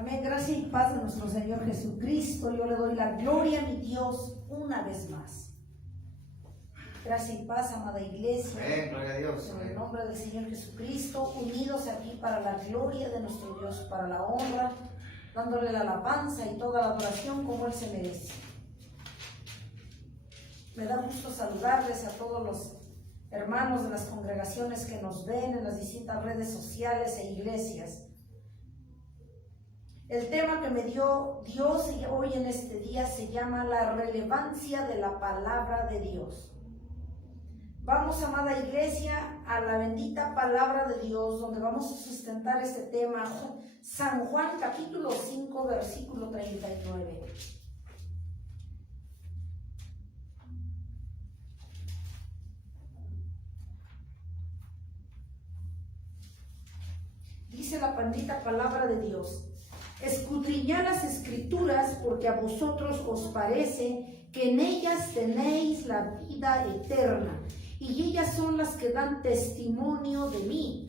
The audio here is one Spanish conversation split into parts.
Amén. Gracia y paz de nuestro Señor Jesucristo. Yo le doy la gloria a mi Dios una vez más. Gracia y paz, amada iglesia. Amén, gloria a Dios. En el nombre del Señor Jesucristo, unidos aquí para la gloria de nuestro Dios, para la honra, dándole la alabanza y toda la adoración como Él se merece. Me da gusto saludarles a todos los hermanos de las congregaciones que nos ven en las distintas redes sociales e iglesias. El tema que me dio Dios hoy en este día se llama la relevancia de la palabra de Dios. Vamos, amada iglesia, a la bendita palabra de Dios, donde vamos a sustentar este tema. San Juan capítulo 5, versículo 39. Dice la bendita palabra de Dios: escudriñad las escrituras, porque a vosotros os parece que en ellas tenéis la vida eterna, y ellas son las que dan testimonio de mí.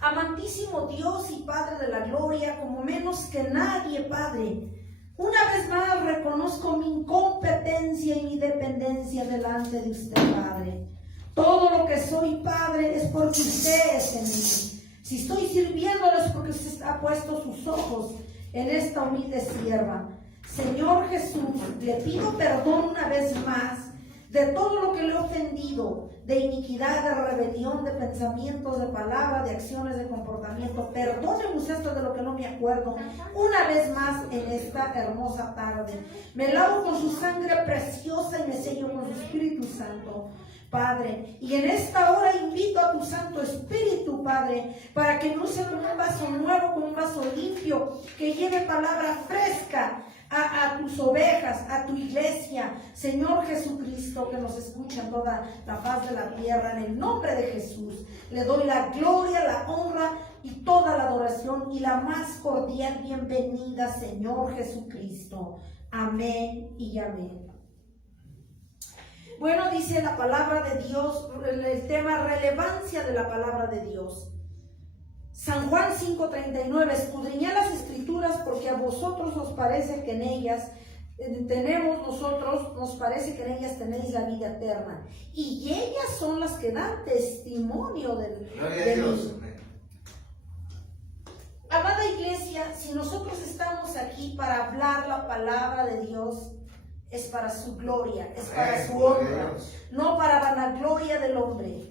Amantísimo Dios y Padre de la gloria, como menos que nadie, Padre, una vez más reconozco mi incompetencia y mi dependencia delante de usted, Padre. Todo lo que soy, Padre, es porque usted es en mí. Si estoy sirviéndole es porque usted ha puesto sus ojos en esta humilde sierva. Señor Jesús, le pido perdón una vez más de todo lo que le he ofendido, de iniquidad, de rebelión, de pensamientos, de palabras, de acciones, de comportamiento. Perdóneme usted esto de lo que no me acuerdo. Una vez más en esta hermosa tarde. Me lavo con su sangre preciosa y me sello con su Espíritu Santo, Padre. Y en esta hora invito a tu Santo Espíritu, Padre, para que no sea como un vaso nuevo, como un vaso limpio, que lleve palabra fresca a tus ovejas, a tu iglesia, Señor Jesucristo, que nos escucha en toda la faz de la tierra. En el nombre de Jesús le doy la gloria, la honra y toda la adoración y la más cordial bienvenida, Señor Jesucristo. Amén y amén. Bueno, dice la palabra de Dios, el tema relevancia de la palabra de Dios. San Juan 5:39, escudriñad las escrituras, porque a vosotros os parece que en ellas nos parece que en ellas tenéis la vida eterna, y ellas son las que dan testimonio de mí. Amada iglesia, si nosotros estamos aquí para hablar la palabra de Dios, es para su gloria, es para su honra, no para vanagloria del hombre.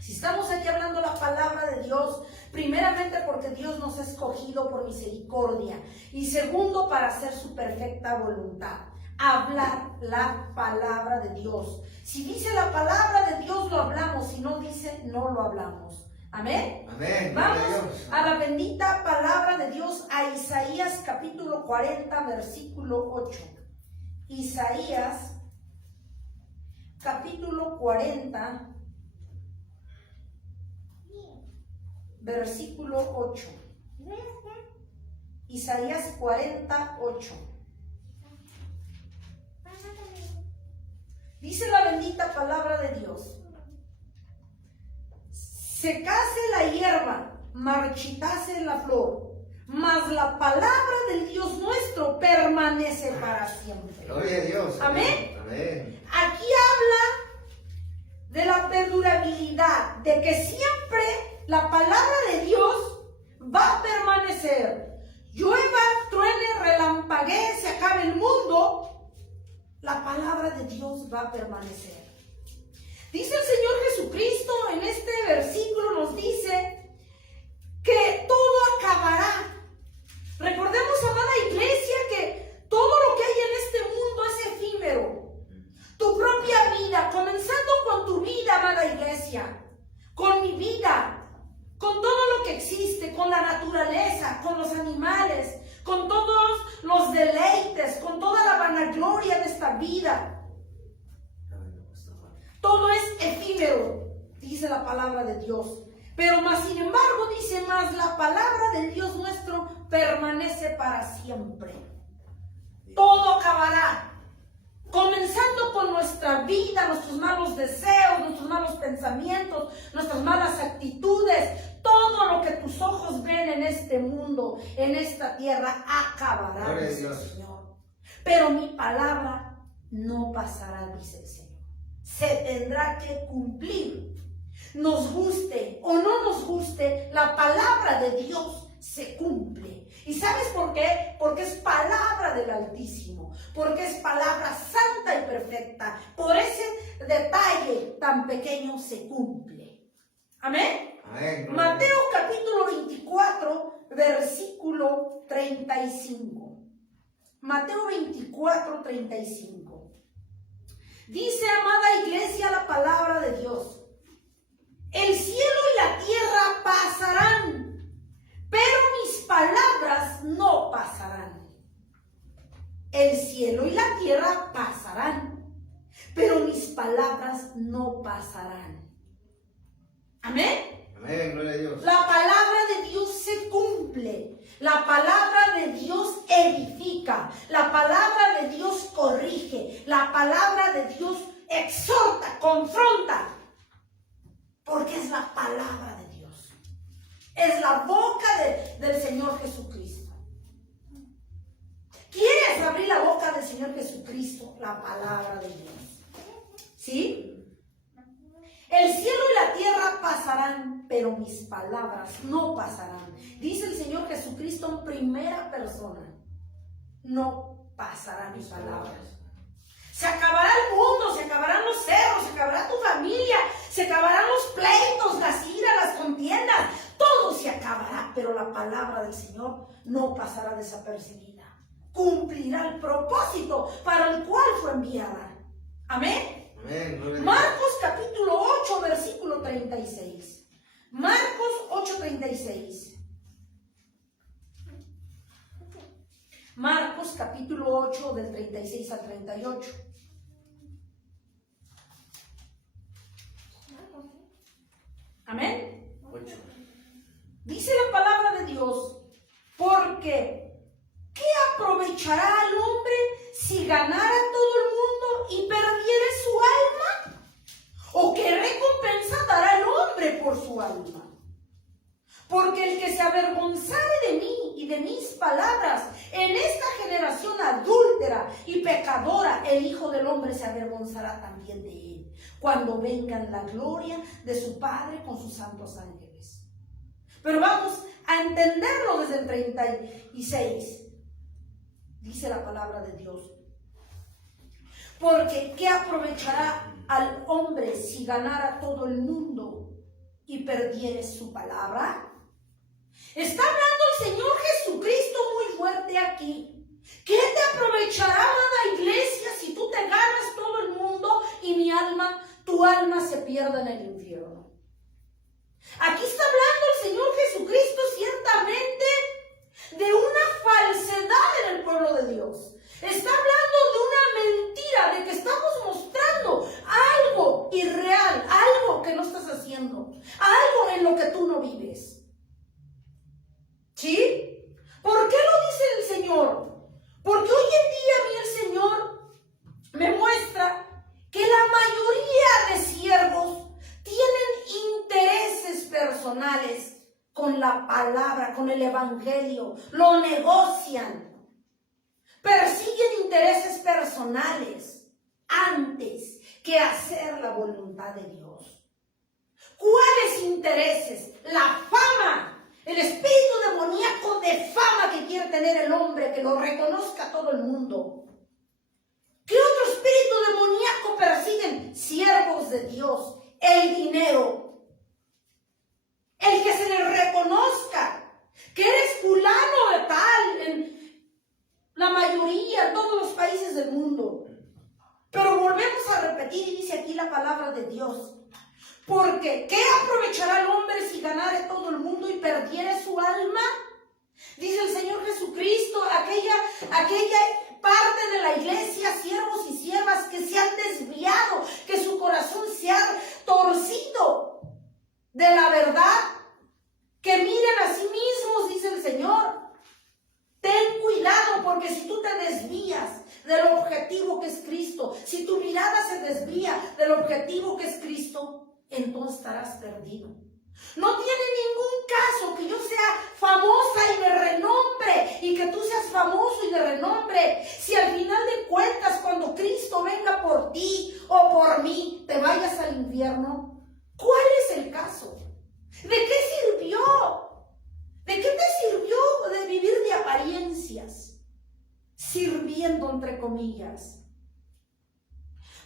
Si estamos aquí hablando la palabra de Dios, primeramente porque Dios nos ha escogido por misericordia, y segundo para hacer su perfecta voluntad, hablar la palabra de Dios. Si dice la palabra de Dios, lo hablamos; si no dice, no lo hablamos. Amén. Amén. Vamos a la bendita palabra de Dios, a Isaías capítulo 40, versículo 8. Isaías capítulo 40, versículo 8. Isaías 48. Dice la bendita palabra de Dios: secase la hierba, marchitase la flor, mas la palabra del Dios nuestro permanece para siempre. Gloria a Dios. Amén. Amén. Aquí habla de la perdurabilidad, de que siempre la palabra de Dios va a permanecer. Llueva, truene, relampaguee, se acabe el mundo, la palabra de Dios va a permanecer. Dice el Señor Jesucristo en este versículo, nos dice que todo acabará. Recordemos, amada iglesia, que todo lo que hay en este mundo es efímero. Tu propia vida, comenzando con tu vida, amada iglesia, con mi vida, con todo lo que existe, con la naturaleza, con los animales, con todos los deleites, con toda la vanagloria de esta vida. Todo es efímero, dice la palabra de Dios. Pero más sin embargo dice, más la palabra del Dios nuestro permanece para siempre. Todo acabará, comenzando con nuestra vida, nuestros malos deseos, nuestros malos pensamientos, nuestras malas actitudes. Todo lo que tus ojos ven en este este mundo, en esta tierra, acabará, Gloria a dice el Dios. Señor. Pero mi palabra no pasará, dice el Señor. Se tendrá que cumplir. Nos guste o no nos guste, la palabra de Dios se cumple. ¿Y sabes por qué? Porque es palabra del Altísimo, porque es palabra santa y perfecta. Por ese detalle tan pequeño se cumple. Amén. Amén. Mateo capítulo 24, versículo 35. Mateo 24, 35. Dice, amada iglesia, la palabra de Dios: el cielo y la tierra pasarán, pero mis palabras no pasarán. El cielo y la tierra pasarán, pero mis palabras no pasarán. Amén. Amén, gloria a Dios. La palabra de Dios se cumple. La palabra de Dios edifica. La palabra de Dios corrige. La palabra de Dios exhorta, confronta. Porque es la palabra de Dios. Es la boca del Señor Jesucristo. ¿Quieres abrir la boca del Señor Jesucristo? La palabra de Dios. ¿Sí? El cielo y la tierra pasarán, pero mis palabras no pasarán. Dice el Señor Jesucristo en primera persona: no pasarán mis palabras. Se acabará el mundo, se acabarán los cerros, se acabará tu familia, se acabarán los pleitos, las iras, las contiendas. Todo se acabará, pero la palabra del Señor no pasará desapercibida. Cumplirá el propósito para el cual fue enviada. Amén. Amén, gloria a Dios. Marcos capítulo 8, versículo 36. Marcos 8, 36. Marcos capítulo 8, del 36 al 38. Amén. 8. Dice la palabra de Dios: porque ¿qué aprovechará al hombre si ganara todo el mundo y perdiere su alma? ¿O qué recompensa dará el hombre por su alma? Porque el que se avergonzare de mí y de mis palabras en esta generación adúltera y pecadora, el Hijo del Hombre se avergonzará también de él, cuando venga en la gloria de su Padre con sus santos ángeles. Pero vamos a entenderlo desde el 36. Dice la palabra de Dios: porque ¿qué aprovechará al hombre si ganara todo el mundo y perdiere su palabra? Está hablando el Señor Jesucristo muy fuerte aquí. ¿Qué te aprovechará, amada iglesia, si tú te ganas todo el mundo y tu alma se pierde en el infierno? Aquí está hablando el Señor Jesucristo ciertamente de una falsedad en el pueblo de Dios. Está hablando de una mentira, de que estamos mostrando algo irreal, algo que no estás haciendo, algo en lo que tú no vives. ¿Sí? ¿Por qué lo dice el Señor? Porque hoy en día a mí el Señor me muestra que la mayoría de siervos tienen intereses personales con la palabra, con el evangelio, lo negocian, persiguen intereses personales antes que hacer la voluntad de Dios. ¿Cuáles intereses? La fama. El espíritu demoníaco de fama que quiere tener el hombre, que lo reconozca todo el mundo. ¿Qué otro espíritu demoníaco persiguen? Siervos de Dios, el dinero. El que se les reconozca que eres fulano de tal en la mayoría, en todos los países del mundo. Pero volvemos a repetir y dice aquí la palabra de Dios: porque ¿qué aprovechará el hombre si ganare todo el mundo y perdiere su alma? Dice el Señor Jesucristo, aquella parte de la iglesia, siervos y siervas que se han desviado, que su corazón se ha torcido de la verdad, que miren a sí mismos, dice el Señor. Ten cuidado, porque si tú te desvías del objetivo que es Cristo, si tu mirada se desvía del objetivo que es Cristo, entonces estarás perdido. No tiene ningún caso que yo sea famosa Padre, si al final de cuentas cuando Cristo venga por ti o por mí, te vayas al infierno? ¿Cuál es el caso? ¿De qué sirvió? ¿De qué te sirvió de vivir de apariencias? Sirviendo entre comillas.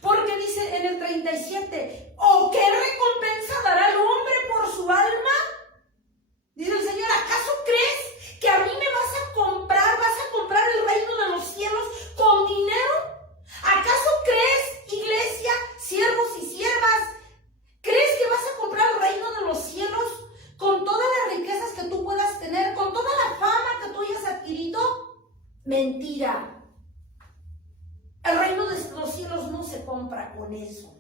Porque dice en el 37, ¿o qué recompensa dará el hombre por su alma? Dice el Señor, ¿acaso crees que a mí me vas a comprar el reino de los cielos con dinero? ¿Acaso crees, iglesia, siervos y siervas, crees que vas a comprar el reino de los cielos con todas las riquezas que tú puedas tener, con toda la fama que tú hayas adquirido? Mentira. El reino de los cielos no se compra con eso.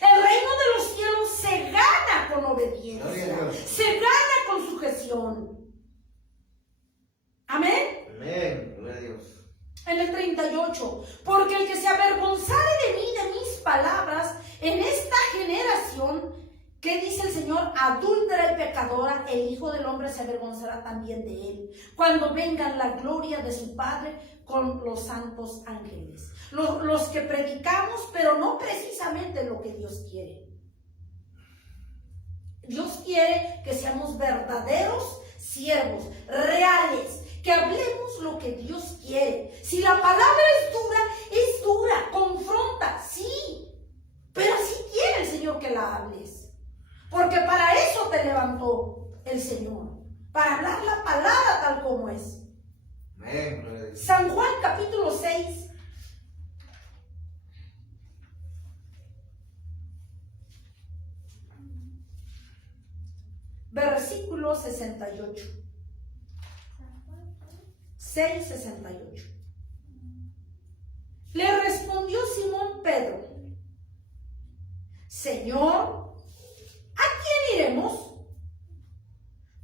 El reino de los cielos se gana con obediencia, se gana con sujeción. Amén. Amén. Gloria a Dios. En el 38, porque el que se avergonzare de mí, de mis palabras, en esta generación, ¿qué dice el Señor? Adúltera y pecadora, el Hijo del Hombre se avergonzará también de él, cuando venga la gloria de su Padre con los santos ángeles. Los que predicamos, pero no precisamente lo que Dios quiere. Dios quiere que seamos verdaderos siervos, reales, que hablemos lo que Dios quiere. Si la palabra es dura, confronta, sí, pero así quiere el Señor que la hables. Porque para eso te levantó el Señor, para hablar la palabra tal como es. Amén. San Juan capítulo 6. Versículo 68. 6:68. Le respondió Simón Pedro: Señor, ¿a quién iremos?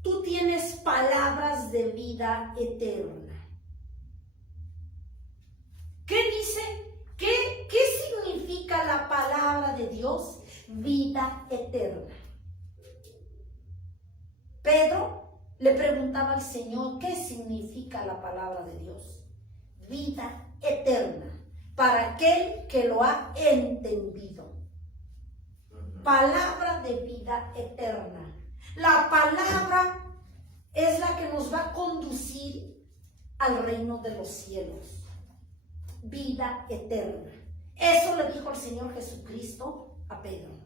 Tú tienes palabras de vida eterna. ¿Qué dice? ¿Qué significa la palabra de Dios? Vida eterna. Pedro le preguntaba al Señor, ¿qué significa la palabra de Dios? Vida eterna, para aquel que lo ha entendido. Palabra de vida eterna. La palabra es la que nos va a conducir al reino de los cielos. Vida eterna. Eso le dijo el Señor Jesucristo a Pedro.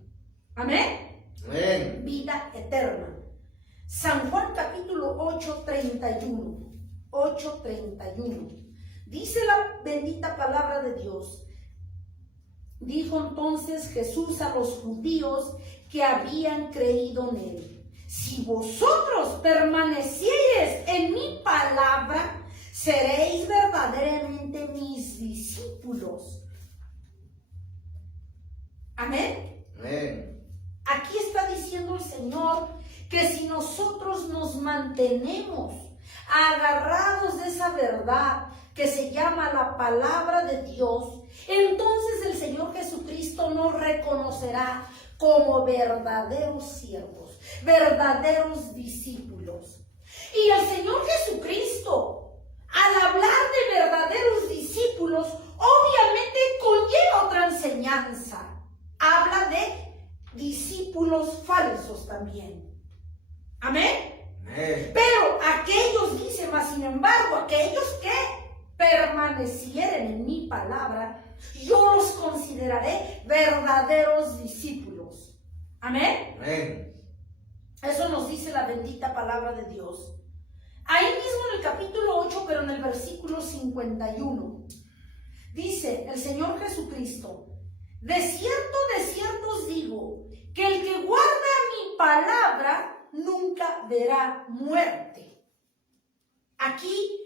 Amén. Amén. Vida eterna. San Juan capítulo 8:31. 8:31. Dice la bendita palabra de Dios. Dijo entonces Jesús a los judíos que habían creído en él: si vosotros permaneciereis en mi palabra, seréis verdaderamente mis discípulos. Amén. Amén. Aquí está diciendo el Señor que si nosotros nos mantenemos agarrados de esa verdad que se llama la palabra de Dios, entonces el Señor Jesucristo nos reconocerá como verdaderos siervos, verdaderos discípulos. Y el Señor Jesucristo, al hablar de verdaderos discípulos, obviamente conlleva otra enseñanza. Habla de discípulos falsos también. Amén. Amén. Pero aquellos, dice, más sin embargo, aquellos que permanecieren en mi palabra, yo los consideraré verdaderos discípulos. Amén. Amén. Eso nos dice la bendita palabra de Dios. Ahí mismo en el capítulo 8, pero en el versículo 51, dice el Señor Jesucristo: de cierto os digo, que el que guarda mi palabra nunca verá muerte. Aquí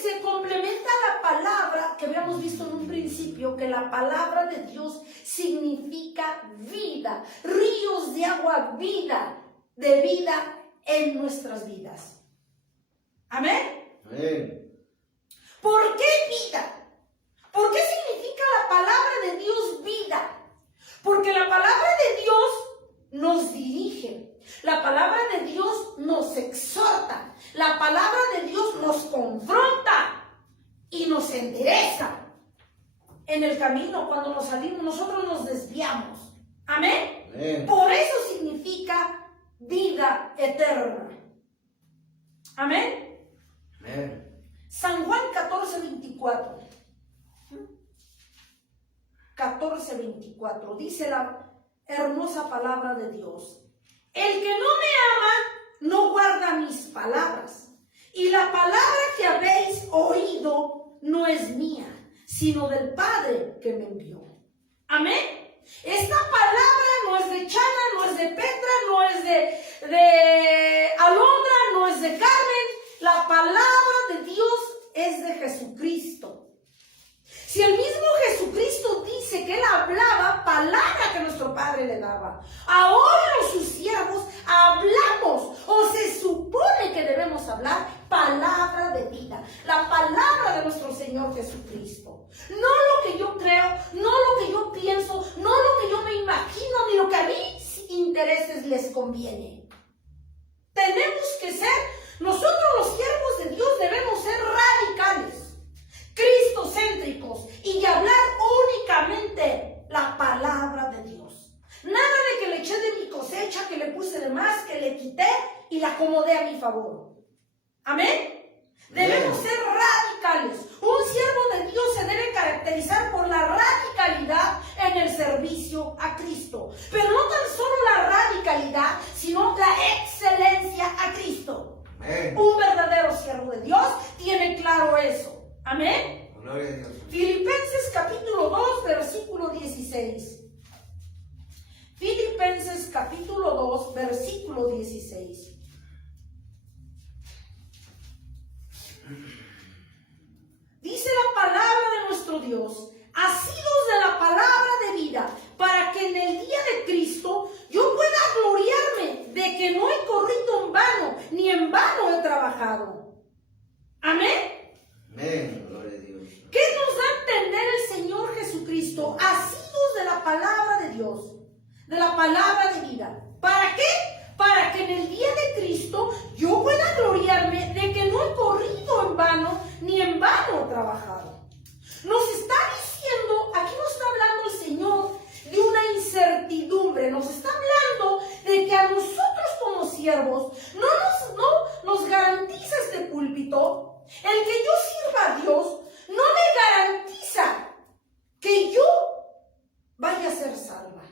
se complementa la palabra que habíamos visto en un principio, que la palabra de Dios significa vida, ríos de agua, vida, de vida en nuestras vidas. Amén. Amén. ¿Por qué vida? ¿Por qué significa la palabra de Dios vida? Porque la palabra de Dios nos dirige, la palabra de Dios nos exhorta, la palabra de Dios nos confronta y nos endereza en el camino. Cuando nos salimos, nosotros nos desviamos. Amén. Amén. Por eso significa vida eterna. Amén. Amén. San Juan 14:24. 14:24 dice la hermosa palabra de Dios: el que no me ama no guarda mis palabras, y la palabra que habéis oído no es mía, sino del Padre que me envió. Amén. Esta palabra no es de Chana, no es de Petra, no es de Alondra, no es de Carmen. La palabra de Dios es de Jesucristo. Si el mismo Jesucristo dice que él hablaba palabra que nuestro Padre le daba, ahora los sus siervos hablamos, o se supone que debemos hablar palabra de vida, la palabra de nuestro Señor Jesucristo. No lo que yo creo, no lo que yo pienso, no lo que yo me imagino, ni lo que a mis intereses les conviene. Tenemos que ser, nosotros los siervos de Dios debemos ser radicales, cristocéntricos, y de hablar únicamente la palabra de Dios. Nada de que le eché de mi cosecha, que le puse de más, que le quité y la acomodé a mi favor. Amén. Debemos ser radicales. Un siervo de Dios se debe caracterizar por la radicalidad en el servicio a Cristo. Pero no tan solo la radicalidad, sino la excelencia a Cristo. Amén. Un verdadero siervo de Dios tiene claro eso. Amén. Gloria a Dios. Filipenses capítulo 2, versículo 16. Filipenses capítulo 2, versículo 16. Dice la palabra de nuestro Dios: asidos de la palabra de vida, para que en el día de Cristo yo pueda gloriarme de que no he corrido en vano, ni en vano he trabajado. Amén. Amén. Gloria a Dios. ¿Qué nos da a entender el Señor Jesucristo? Asidos de la palabra de Dios, de la palabra de vida. ¿Para qué? Para que en el día de Cristo yo pueda gloriarme de que no he corrido en vano, ni en vano he trabajado. Nos está diciendo, aquí nos está hablando el Señor de una incertidumbre, nos está hablando de que a nosotros como siervos no nos garantiza este púlpito. El que yo sirva a Dios no me garantiza que yo vaya a ser salva.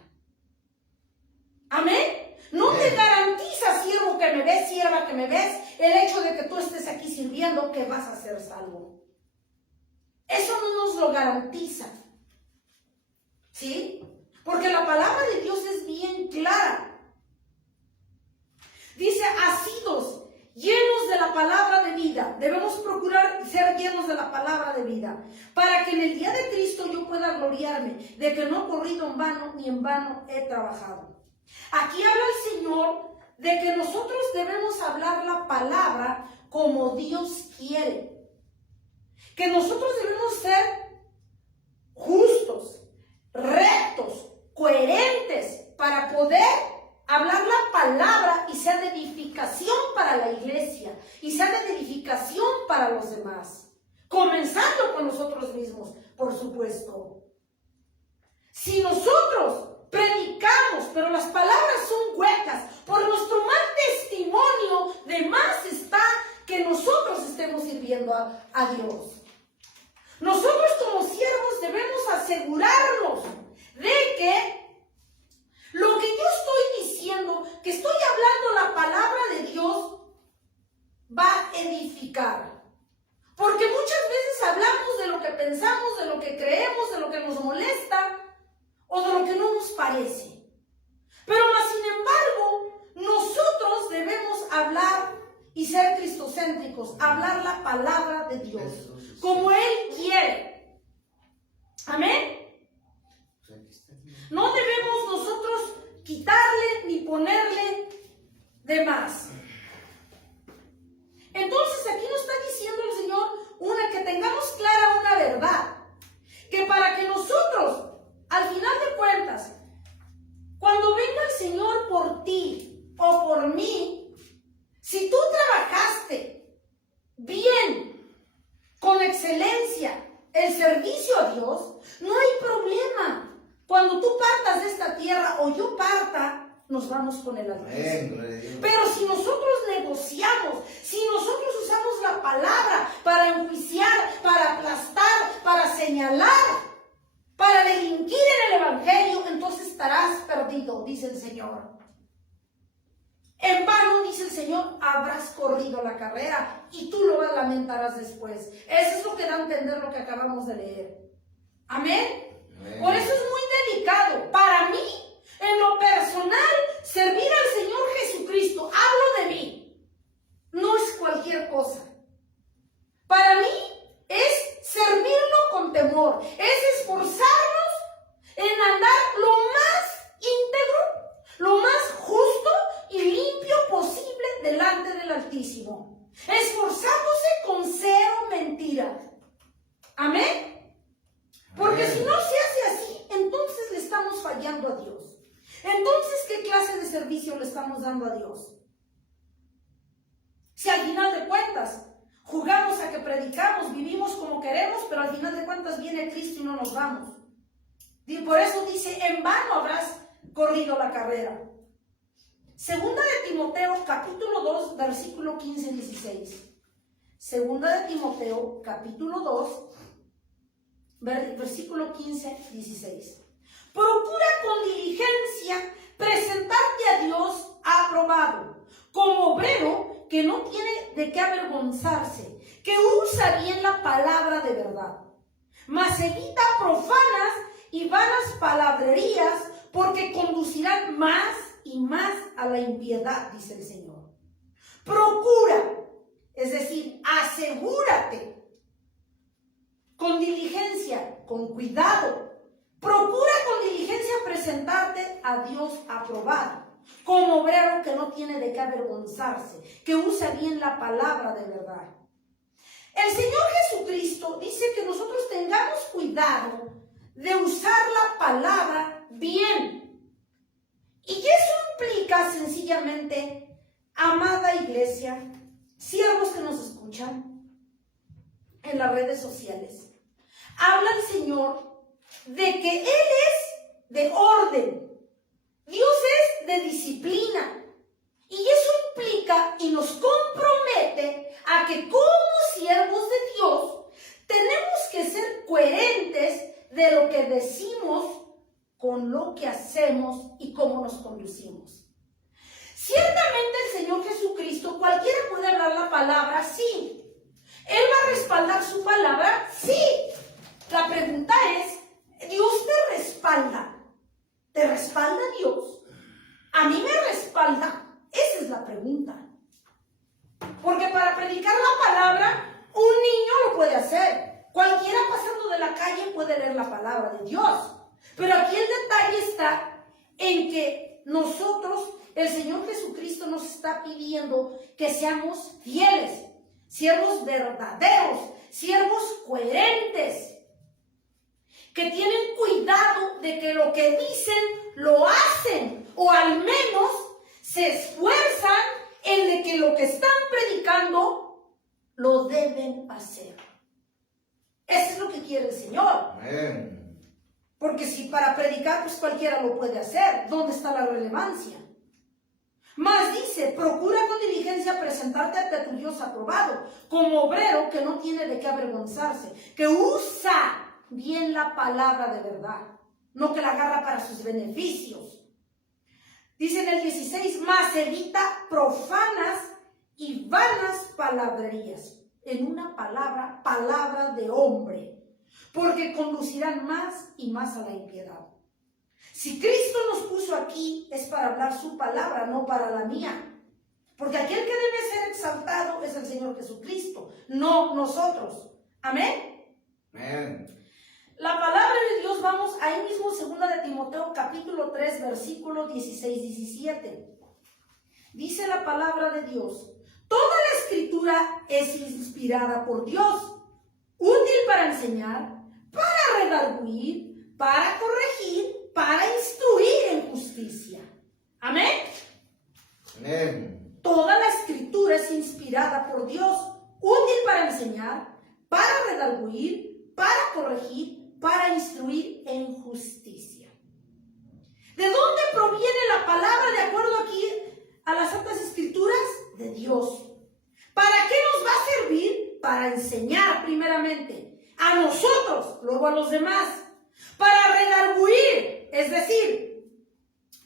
Amén. No te garantiza, siervo que me ves, sierva que me ves, el hecho de que tú estés aquí sirviendo, que vas a ser salvo. Eso no nos lo garantiza. ¿Sí? Porque la palabra de Dios es bien clara. Dice: asidos, llenos de la palabra de vida. Debemos procurar ser llenos de la palabra de vida, para que en el día de Cristo yo pueda gloriarme de que no he corrido en vano, ni en vano he trabajado. Aquí habla el Señor de que nosotros debemos hablar la palabra como Dios quiere. Que nosotros debemos ser justos, rectos, coherentes, para poder hablar la palabra y sea de edificación para la iglesia y sea de edificación para los demás, comenzando con nosotros mismos, por supuesto. Si nosotros predicamos, pero las palabras son huecas, por nuestro mal testimonio, de más está que nosotros estemos sirviendo a Dios. Nosotros como siervos debemos asegurarnos de que lo que yo estoy diciendo, que estoy hablando la palabra de Dios, va a edificar. Porque muchas veces hablamos de lo que pensamos, de lo que creemos, de lo que nos molesta o de lo que no nos parece. Pero más sin embargo, nosotros debemos hablar y ser cristocéntricos, hablar la palabra de Dios, como Él quiere. Amén. No debemos nosotros quitarle ni ponerle de más. Entonces aquí nos está diciendo el Señor que tengamos clara una verdad, que para que nosotros, al final de cuentas, cuando venga el Señor por ti o por mí, si tú trabajaste bien, con excelencia, servicio a Dios, no hay problema. Cuando tú partas de esta tierra o yo parta, nos vamos con el Altísimo. Pero si nosotros negociamos, si nosotros usamos la palabra para enjuiciar, para aplastar, para señalar, para delinquir en el Evangelio, entonces estarás perdido, dice el Señor. En vano, dice el Señor, habrás corrido la carrera y tú lo lamentarás después. Eso es lo que da a entender lo que acabamos de leer. Amén. Por eso es muy delicado. Para mí, en lo personal, servir al Señor Jesucristo, hablo de mí, no es cualquier cosa. Para mí es servirlo con temor, es esforzarnos en andar lo más íntegro, lo más justo y limpio posible delante del Altísimo, esforzándose con cero mentira. Amén. Porque si no se hace así, entonces le estamos fallando a Dios. Entonces, ¿qué clase de servicio le estamos dando a Dios? Si al final de cuentas jugamos a que predicamos, vivimos como queremos, pero al final de cuentas viene Cristo y no nos vamos. Y por eso dice, en vano habrás corrido la carrera. Segunda de Timoteo, capítulo 2, versículo 15-16. Segunda de Timoteo, capítulo 2, versículo 15-16. Procura con diligencia presentarte a Dios aprobado, como obrero que no tiene de qué avergonzarse, que usa bien la palabra de verdad, mas evita profanas y vanas palabrerías, porque conducirán más y más a la impiedad, dice el Señor. Procura, es decir, asegúrate, con diligencia, con cuidado. Procura con diligencia presentarte a Dios aprobado, como obrero que no tiene de qué avergonzarse, que usa bien la palabra de verdad. El Señor Jesucristo dice que nosotros tengamos cuidado de usar la palabra bien. Y eso implica sencillamente, amada iglesia, siervos que nos escuchan en las redes sociales, habla el Señor de que Él es de orden, Dios es de disciplina, y eso implica y nos compromete a que como siervos de Dios tenemos que ser coherentes de lo que decimos con lo que hacemos y cómo nos conducimos. Ciertamente el Señor Jesucristo, cualquiera puede hablar la palabra, sí. Él va a respaldar su palabra, sí. La pregunta es, ¿Dios te respalda? ¿Te respalda Dios? ¿A mí me respalda? Esa es la pregunta. Porque para predicar la palabra, un niño lo puede hacer. Cualquiera pasando de la calle puede leer la palabra de Dios. Pero aquí el detalle está en que nosotros, el Señor Jesucristo nos está pidiendo que seamos fieles, siervos verdaderos, siervos coherentes, que tienen cuidado de que lo que dicen lo hacen, o al menos se esfuerzan en de que lo que están predicando lo deben hacer. Eso es lo que quiere el Señor. Amén. Porque si para predicar pues cualquiera lo puede hacer, ¿dónde está la relevancia? Más dice, procura con diligencia presentarte ante tu Dios aprobado, como obrero que no tiene de qué avergonzarse, que usa bien la palabra de verdad, no que la agarra para sus beneficios. Dice en el 16, más evita profanas y vanas palabrerías. En una palabra, palabra de hombre, porque conducirán más y más a la impiedad. Si Cristo nos puso aquí, es para hablar su palabra, no para la mía. Porque aquel que debe ser exaltado es el Señor Jesucristo, no nosotros. Amén. Amén. La palabra de Dios, vamos ahí mismo, 2 de Timoteo, capítulo 3, versículos 16-17. Dice la palabra de Dios: toda la escritura es inspirada por Dios, útil para enseñar, para redarguir, para corregir, para instruir en justicia. Amén. Amén. Toda la escritura es inspirada por Dios, útil para enseñar, para redarguir, para corregir, para instruir en justicia. ¿De dónde proviene la palabra de acuerdo aquí a las Santas Escrituras? De Dios. ¿Para qué nos va a servir? Para enseñar primeramente a nosotros, luego a los demás. Para redarguir, es decir,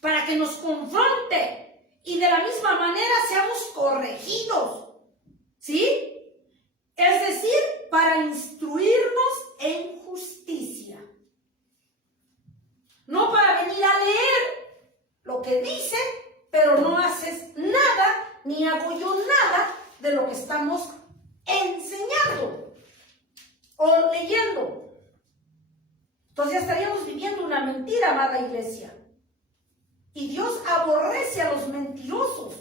para que nos confronte y de la misma manera seamos corregidos. ¿Sí? Es decir, para instruirnos en justicia. No para venir a leer lo que dice, pero no haces nada, ni hago yo nada de lo que estamos enseñando o leyendo. Entonces ya estaríamos viviendo una mentira, amada iglesia. Y Dios aborrece a los mentirosos.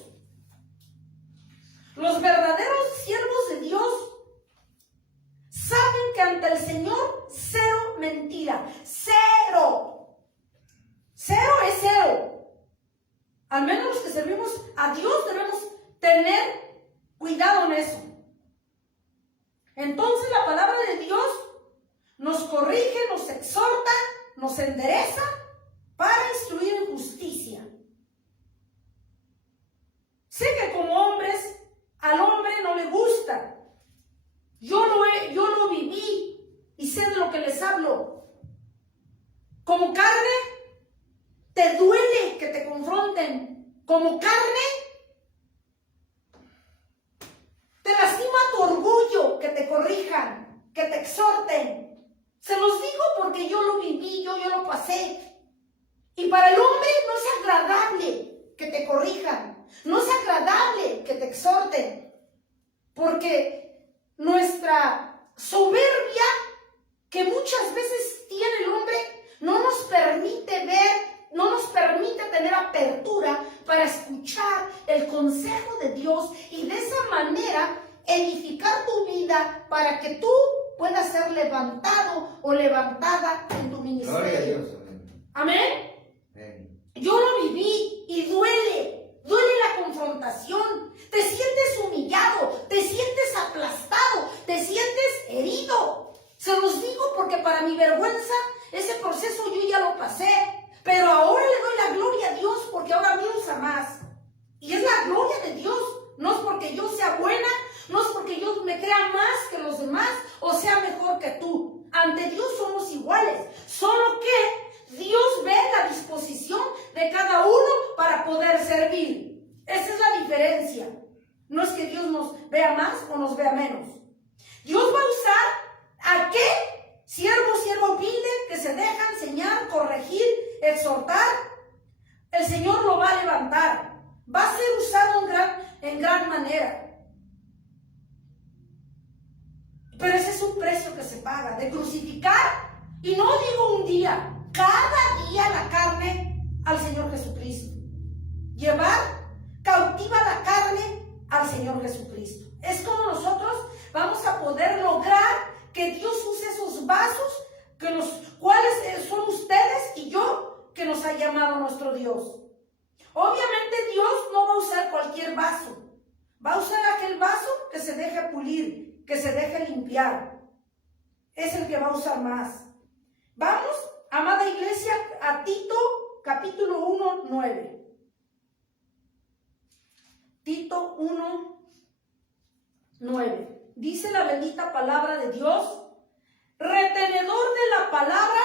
Los verdaderos siervos de Dios saben que ante el Señor cero mentira. Cero. Cero es cero. Al menos los que servimos a Dios debemos tener cuidado en eso. Entonces la palabra de Dios nos corrige, nos exhorta, nos endereza para instruir en justicia. Sé que como hombres, al hombre no le gusta. Yo lo viví y sé de lo que les hablo. Como carne, te duele que te confronten. Como carne, te lastima tu orgullo que te corrijan, que te exhorten. Se los digo porque yo lo viví, yo lo pasé. Y para el hombre no es agradable que te corrijan, no es agradable que te exhorten, porque nuestra soberbia que muchas veces tiene el hombre no nos permite ver, no nos permite tener apertura para escuchar el consejo de Dios y de esa manera edificar tu vida para que tú puedas ser levantado o levantada en tu ministerio. Gloria a Dios. Amén. Amén. Yo lo viví y duele la confrontación. Te sientes humillado, te sientes aplastado, te sientes herido. Se los digo porque para mi vergüenza ese proceso yo ya lo pasé. Pero ahora le doy la gloria a Dios porque ahora me usa más. Y es la gloria de Dios. No es porque yo sea buena, no es porque yo me crea más que los demás o sea mejor que tú. Ante Dios somos iguales. Solo que Dios ve la disposición de cada uno para poder servir. Esa es la diferencia. No es que Dios nos vea más o nos vea menos. Dios va a usar a qué siervo humilde que se deja enseñar, corregir, exhortar. El Señor lo va a levantar. Va a ser usado en gran manera. Pero ese es un precio que se paga, de crucificar, y no digo un día, cada día la carne al Señor Jesucristo. Llevar cautiva la carne al Señor Jesucristo. Es como nosotros vamos a poder lograr que Dios use esos vasos, que los cuales son ustedes y yo, que nos ha llamado nuestro Dios. Obviamente Dios no va a usar cualquier vaso. Va a usar aquel vaso que se deje pulir, que se deje limpiar. Es el que va a usar más. Vamos, amada iglesia, a Tito, capítulo 1, 9. Tito 1, 9. Dice la bendita palabra de Dios: retenedor de la palabra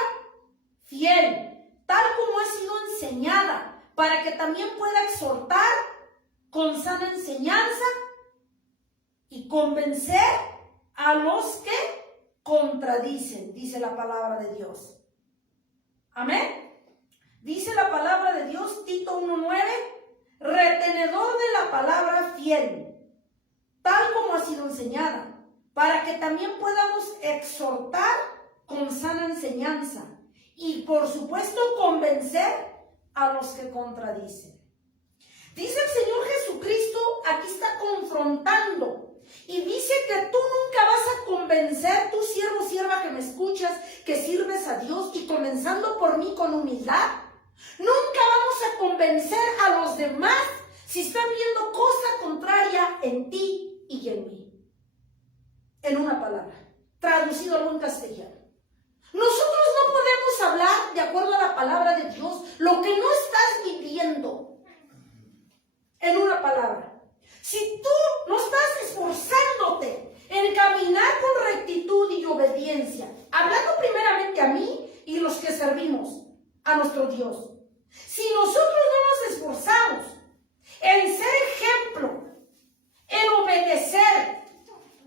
fiel, tal como ha sido enseñada, para que también pueda exhortar con sana enseñanza y convencer a los que contradicen, dice la palabra de Dios. Amén. Dice la palabra de Dios, Tito 1:9, retenedor de la palabra fiel, tal como ha sido enseñada, para que también podamos exhortar con sana enseñanza y por supuesto convencer a los que contradicen. Dice el Señor Jesucristo, aquí está confrontando y dice que tú nunca vas a convencer, tú siervo, sierva que me escuchas, que sirves a Dios y comenzando por mí con humildad, nunca vamos a convencer a los demás si están viendo cosa contraria en ti y en mí. En una palabra, traducido al buen castellano. Nosotros no podemos hablar de acuerdo a la palabra de Dios lo que no estás viviendo en una palabra. Si tú no estás esforzándote en caminar con rectitud y obediencia, hablando primeramente a mí y los que servimos a nuestro Dios, si nosotros no nos esforzamos en ser ejemplo, en obedecer,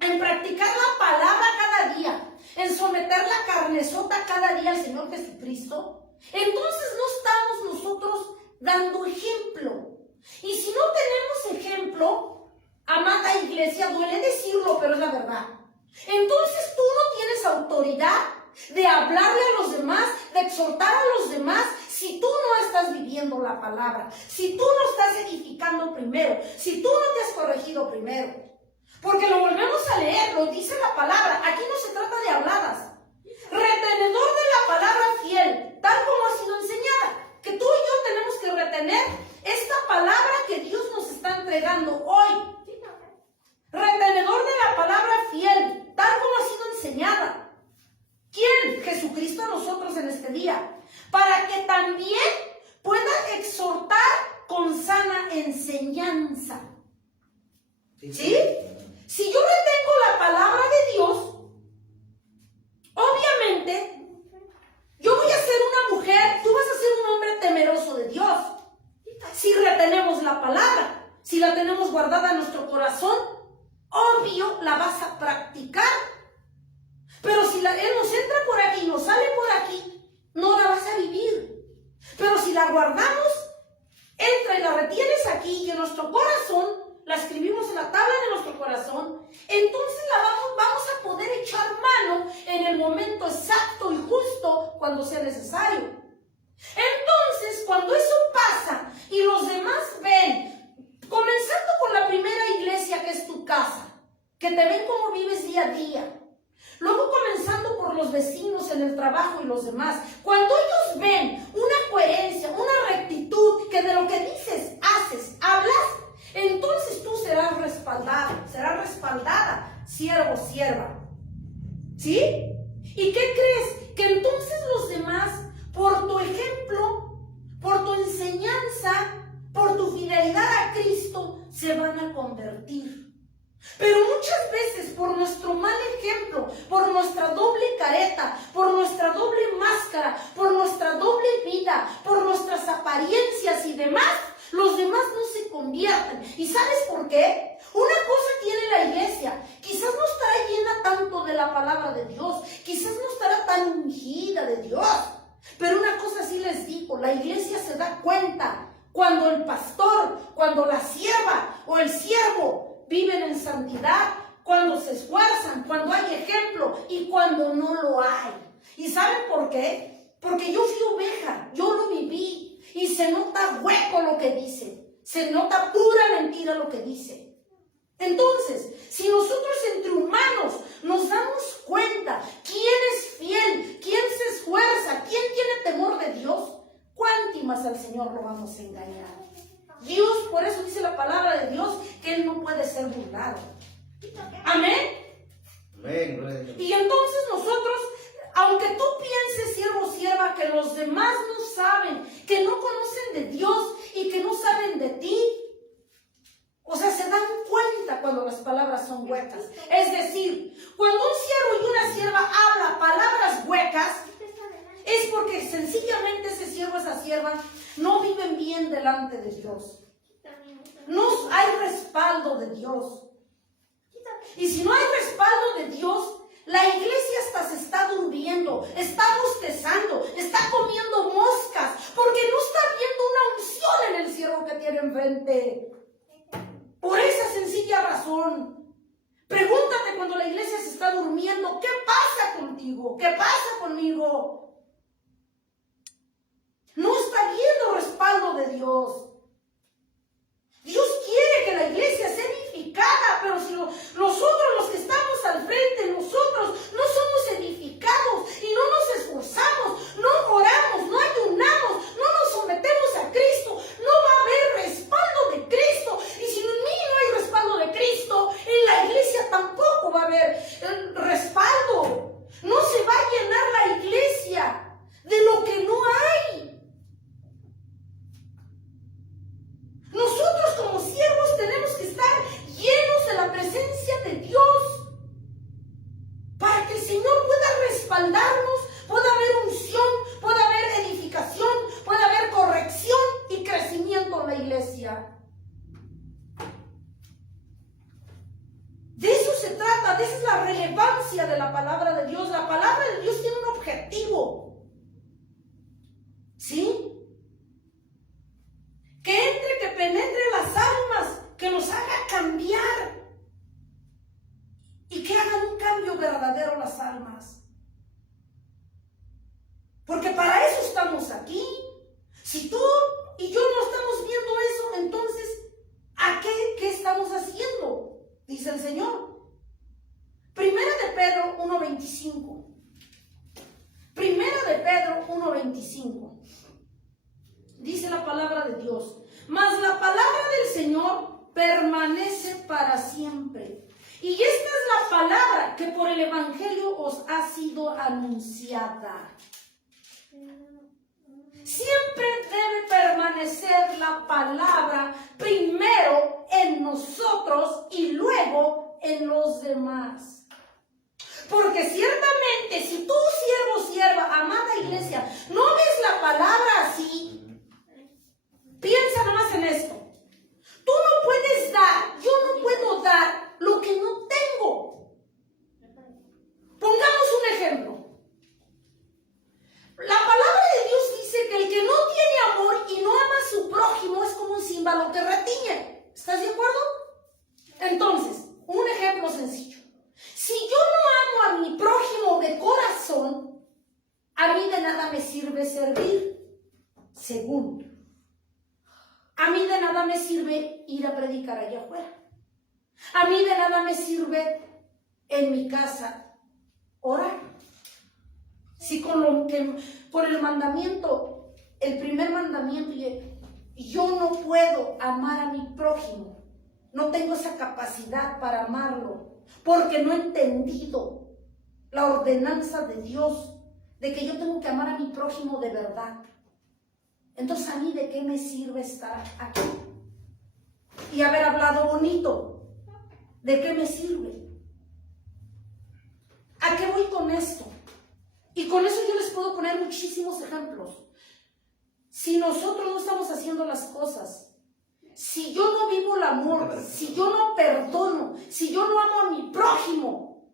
en practicar la palabra cada día, en someter la carnesota cada día al Señor Jesucristo, entonces no estamos nosotros dando ejemplo. Y si no tenemos ejemplo, amada iglesia, duele decirlo, pero es la verdad. Entonces tú no tienes autoridad de hablarle a los demás, de exhortar a los demás, si tú no estás viviendo la palabra, si tú no estás edificando primero, si tú no te has corregido primero. Porque lo volvemos a leer, lo dice la palabra. Aquí no se trata de habladas. Retenedor de la palabra fiel, tal como ha sido enseñada. Que tú y yo tenemos que retener esta palabra que Dios nos está entregando hoy. Retenedor de la palabra fiel, tal como ha sido enseñada. ¿Quién? Jesucristo a nosotros en este día. Para que también pueda exhortar con sana enseñanza. ¿Sí? Si yo retengo la palabra de Dios, obviamente, yo voy a ser una mujer, tú vas a ser un hombre temeroso de Dios. Si retenemos la palabra, si la tenemos guardada en nuestro corazón, obvio la vas a practicar. Pero si Él nos entra por aquí y nos sale por aquí, no la vas a vivir. Pero si la guardamos, entra y la retienes aquí y en nuestro corazón, la escribimos en la tabla de nuestro corazón, entonces vamos a poder echar mano en el momento exacto y justo cuando sea necesario. Entonces, cuando eso pasa y los demás ven, comenzando con la primera iglesia que es tu casa, que te ven cómo vives día a día, luego comenzando por los vecinos en el trabajo y los demás, cuando ellos ven una coherencia, una rectitud, que de lo que dices, haces, hablas, entonces tú serás respaldado, serás respaldada, siervo, sierva. ¿Sí? ¿Y qué crees? Que entonces los demás, por tu ejemplo, por tu enseñanza, por tu fidelidad a Cristo, se van a convertir. Pero muchas veces por nuestro mal ejemplo, por nuestra doble careta, por nuestra doble máscara, por nuestra doble vida, por nuestras apariencias y demás, los demás no se convierten. ¿Y sabes por qué? Una cosa tiene la iglesia, quizás no estará llena tanto de la palabra de Dios, quizás no estará tan ungida de Dios, pero una cosa sí les digo, la iglesia se da cuenta cuando el pastor, cuando la sierva o el siervo viven en santidad, cuando se esfuerzan, cuando hay ejemplo y cuando no lo hay. ¿Y saben por qué? Porque yo fui oveja, yo lo viví. Y se nota hueco lo que dice. Se nota pura mentira lo que dice. Entonces, si nosotros entre humanos nos damos cuenta quién es fiel, quién se esfuerza, quién tiene temor de Dios, cuánto más al Señor lo vamos a engañar. Dios, por eso dice la palabra de Dios, que Él no puede ser burlado. Amén. Amén. Y entonces nosotros, aunque tú pienses, siervo, sierva, que los demás no saben, que no conocen de Dios y que no saben de ti, o sea, se dan cuenta cuando las palabras son huecas. Es decir, cuando un siervo y una sierva habla palabras huecas, es porque sencillamente ese siervo, esa sierva, no viven bien delante de Dios. No hay respaldo de Dios. Y si no hay respaldo de Dios, la iglesia hasta se está durmiendo, está bostezando, está comiendo moscas, porque no está viendo una unción en el siervo que tiene enfrente. Por esa sencilla razón, pregúntate cuando la iglesia se está durmiendo, ¿qué pasa contigo? ¿Qué pasa conmigo? No está viendo respaldo de Dios. Dios quiere que la iglesia sea edificada, pero si nosotros los que estamos al frente, nosotros no somos edificados y no nos esforzamos, no oramos, no ayunamos, no nos sometemos a Cristo, no va a haber respaldo de Cristo. Y si en mí no hay respaldo de Cristo, en la iglesia tampoco va a haber respaldo. esa es la relevancia de la palabra de Dios. La palabra de Dios tiene un objetivo. ¿Sí? Que entre, que penetre las almas, que nos haga cambiar y que hagan un cambio verdadero las almas. Porque para eso estamos aquí. Si tú y yo no estamos viendo eso, entonces, ¿a qué estamos haciendo? Dice el Señor. Primera de Pedro 1:25. Primera de Pedro 1:25. Dice la palabra de Dios: mas la palabra del Señor permanece para siempre. Y esta es la palabra que por el Evangelio os ha sido anunciada. Siempre debe permanecer la palabra primero en nosotros y luego en los demás. Porque ciertamente si tú, siervo, sierva, amada iglesia, no ves la palabra así, piensa nomás en esto. Tú no puedes dar, yo no puedo dar lo que no tengo. Pongamos un ejemplo. La palabra de Dios dice que el que no tiene amor y no ama a su prójimo es como un címbalo que retiñe. ¿Estás de acuerdo? Entonces, un ejemplo sencillo. Si yo no amo a mi prójimo de corazón, a mí de nada me sirve servir. Segundo, a mí de nada me sirve ir a predicar allá afuera. A mí de nada me sirve en mi casa orar. Si con lo que, por el mandamiento, el primer mandamiento, yo no puedo amar a mi prójimo, no tengo esa capacidad para amarlo, porque no he entendido la ordenanza de Dios, de que yo tengo que amar a mi prójimo de verdad. Entonces, ¿a mí de qué me sirve estar aquí? Y haber hablado bonito, ¿de qué me sirve? ¿A qué voy con esto? Y con eso yo les puedo poner muchísimos ejemplos. Si nosotros no estamos haciendo las cosas, si yo no vivo el amor, si yo no perdono, si yo no amo a mi prójimo,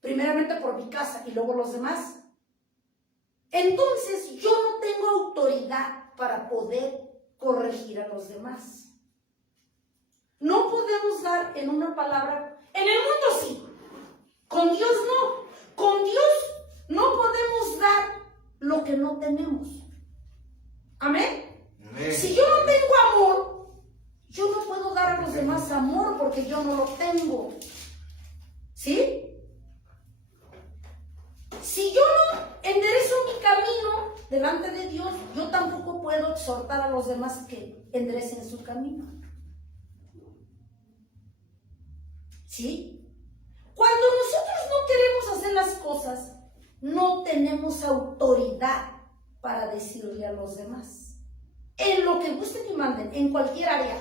primeramente por mi casa y luego los demás, entonces yo no tengo autoridad para poder corregir a los demás. No podemos dar en una palabra, en el mundo sí, con Dios no. Con Dios no podemos dar lo que no tenemos. ¿Amén? Amén. Si yo no tengo amor, yo no puedo dar a los demás amor porque yo no lo tengo. ¿Sí? Si yo no enderezo mi camino delante de Dios, yo tampoco puedo exhortar a los demás que enderecen su camino. ¿Sí? Cuando nosotros no queremos hacer las cosas, no tenemos autoridad para decirle a los demás. En lo que gusten y manden, en cualquier área.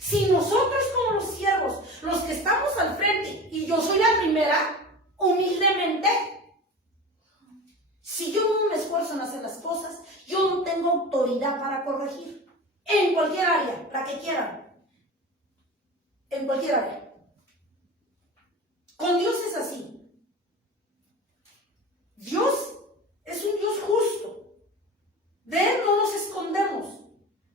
Si nosotros como los siervos, los que estamos al frente, y yo soy la primera, humildemente, si yo no me esfuerzo en hacer las cosas, yo no tengo autoridad para corregir. En cualquier área, la que quieran. En cualquier área. Con Dios es así. Dios es un Dios justo. De Él no nos escondemos.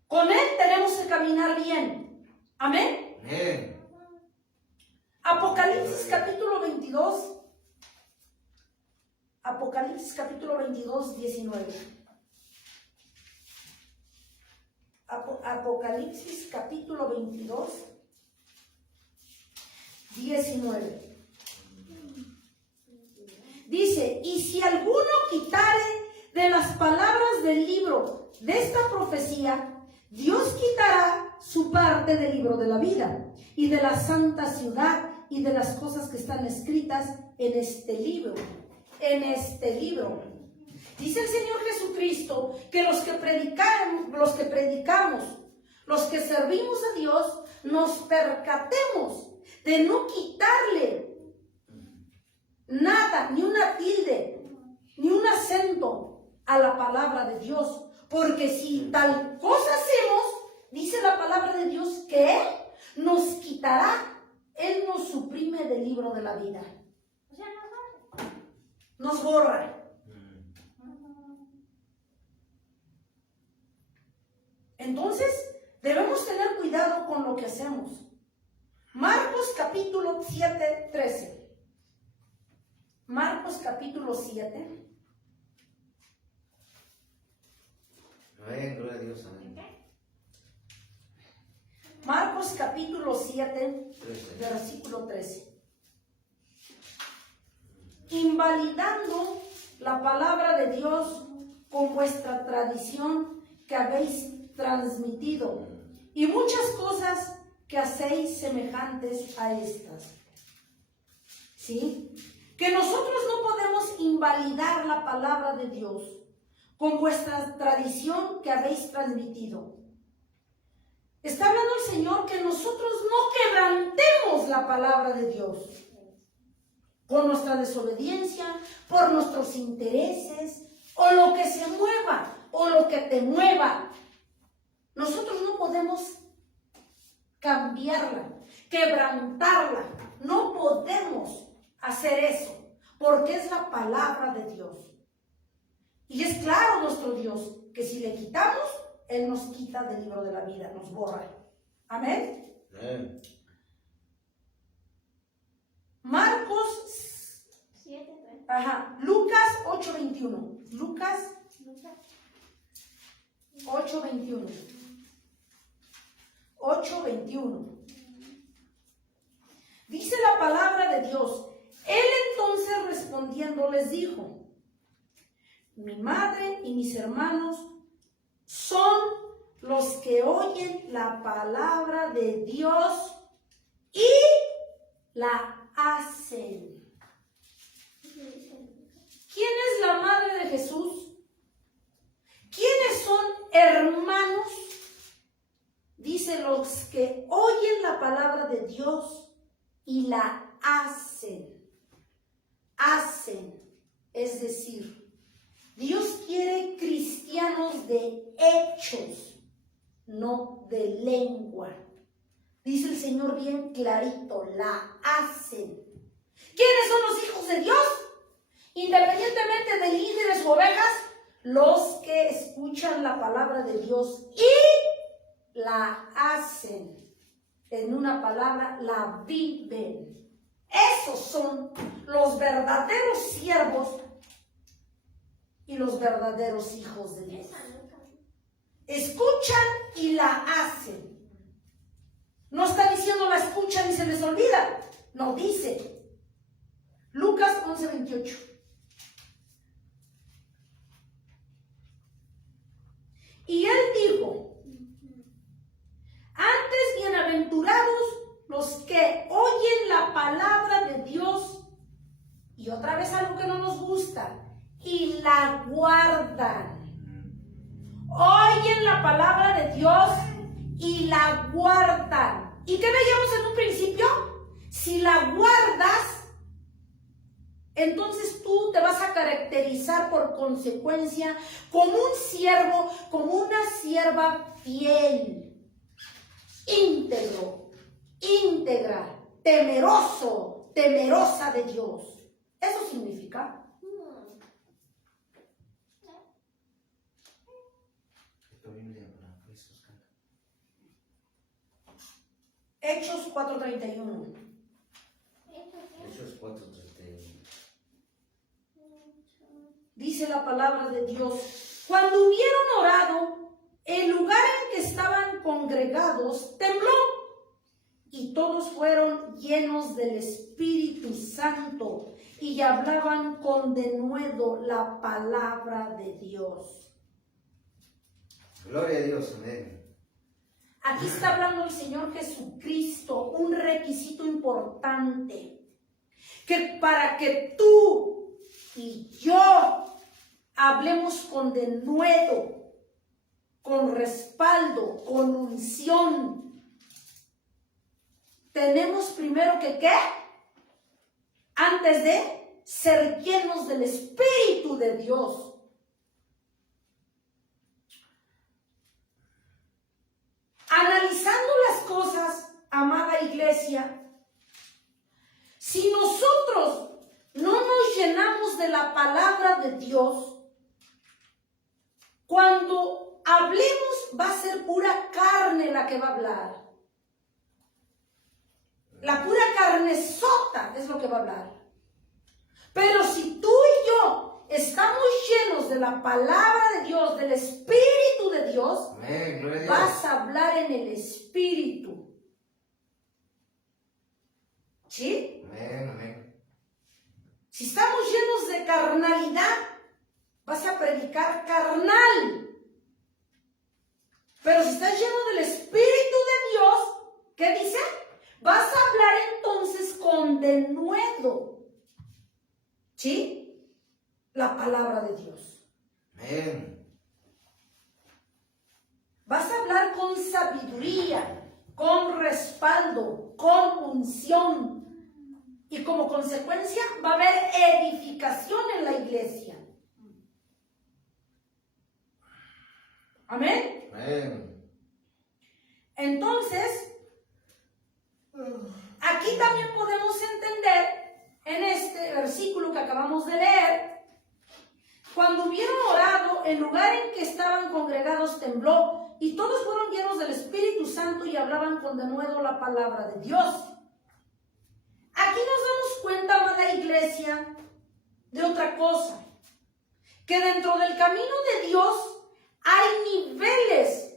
Con Él tenemos que caminar bien. Amén. Amén. Apocalipsis capítulo 22. Apocalipsis capítulo 22, 19. Apocalipsis capítulo 22, 19. Dice: y si alguno quitare de las palabras del libro de esta profecía, Dios quitará su parte del libro de la vida y de la santa ciudad y de las cosas que están escritas en este libro. En este libro. Dice el Señor Jesucristo que los que predicamos, los que servimos a Dios, nos percatemos de no quitarle nada, ni una tilde, ni un acento a la palabra de Dios. Porque si tal cosa hacemos, dice la palabra de Dios que Él nos quitará, Él nos suprime del libro de la la vida. Nos borra. Entonces, debemos tener cuidado con lo que hacemos. Marcos capítulo 7, 13. Marcos capítulo 7. Amén, gloria a Dios, amén. Marcos capítulo 7, 13. versículo 13. Invalidando la palabra de Dios con vuestra tradición que habéis transmitido y muchas cosas que hacéis semejantes a estas. ¿Sí? Que nosotros no podemos invalidar la palabra de Dios con vuestra tradición que habéis transmitido. Está hablando el Señor que nosotros no quebrantemos la palabra de Dios con nuestra desobediencia, por nuestros intereses, o lo que se mueva, o lo que te mueva. Nosotros no podemos cambiarla, quebrantarla. No podemos hacer eso, porque es la palabra de Dios. Y es claro nuestro Dios, que si le quitamos, Él nos quita del libro de la vida, nos borra. Amén. Amén. Marcos 7, Lucas 8:21. Lucas 8:21. 8:21. Dice la palabra de Dios. Él entonces respondiendo les dijo: mi madre y mis hermanos son los que oyen la palabra de Dios y la hacen. ¿Quién es la madre de Jesús? ¿Quiénes son hermanos? Dice los que oyen la palabra de Dios y la hacen. Hacen, es decir, Dios quiere cristianos de hechos, no de lengua. Dice el Señor bien clarito, la hacen. ¿Quiénes son los hijos de Dios? Independientemente de líderes o ovejas, los que escuchan la palabra de Dios y la hacen. En una palabra, la viven. Esos son los verdaderos siervos y los verdaderos hijos de Dios. Escuchan y la hacen. No está diciendo la escuchan y se les olvida. No, dice Lucas 11:28. Y él dijo: antes bienaventurados los que oyen la palabra de Dios, y otra vez algo que no nos gusta, y la guardan. Oyen la palabra de Dios y la guardan. ¿Y qué veíamos en un principio? Si la guardas, entonces tú te vas a caracterizar por consecuencia como un siervo, como una sierva fiel, íntegro, íntegra, temeroso, temerosa de Dios. Eso significa. Hechos 4:31. Hechos 4:31. Dice la palabra de Dios: cuando hubieron orado, el lugar en que estaban congregados tembló, y todos fueron llenos del Espíritu Santo y hablaban con denuedo la palabra de Dios. Gloria a Dios, amén. Aquí está hablando el Señor Jesucristo, un requisito importante, que para que tú y yo hablemos con denuedo, con respaldo, con unción, tenemos primero que ¿qué? Antes de ser llenos del Espíritu de Dios. Analizando las cosas, amada iglesia, Si nosotros no nos llenamos de la palabra de Dios, cuando hablemos va a ser pura carne la que va a hablar. La pura carnesota es lo que va a hablar. Pero si tú y yo estamos llenos de la palabra de Dios, del Espíritu de Dios, Amén, gloria a Dios. vas a hablar en el Espíritu. ¿Sí? Amén, amén. Si estamos llenos de carnalidad, vas a predicar carnal. Pero si estás lleno del Espíritu de Dios, ¿qué dice? Vas a hablar entonces con denuedo. ¿Sí? La palabra de Dios. Amén. Vas a hablar con sabiduría, con respaldo, con unción. Y como consecuencia va a haber edificación en la iglesia. Amén. Amén. Entonces, aquí también podemos entender en este versículo que acabamos de leer, cuando hubieron orado, el lugar en que estaban congregados tembló y todos fueron llenos del Espíritu Santo y hablaban con denuedo la palabra de Dios. Aquí nos damos cuenta, amada iglesia, de otra cosa, que dentro del camino de Dios hay niveles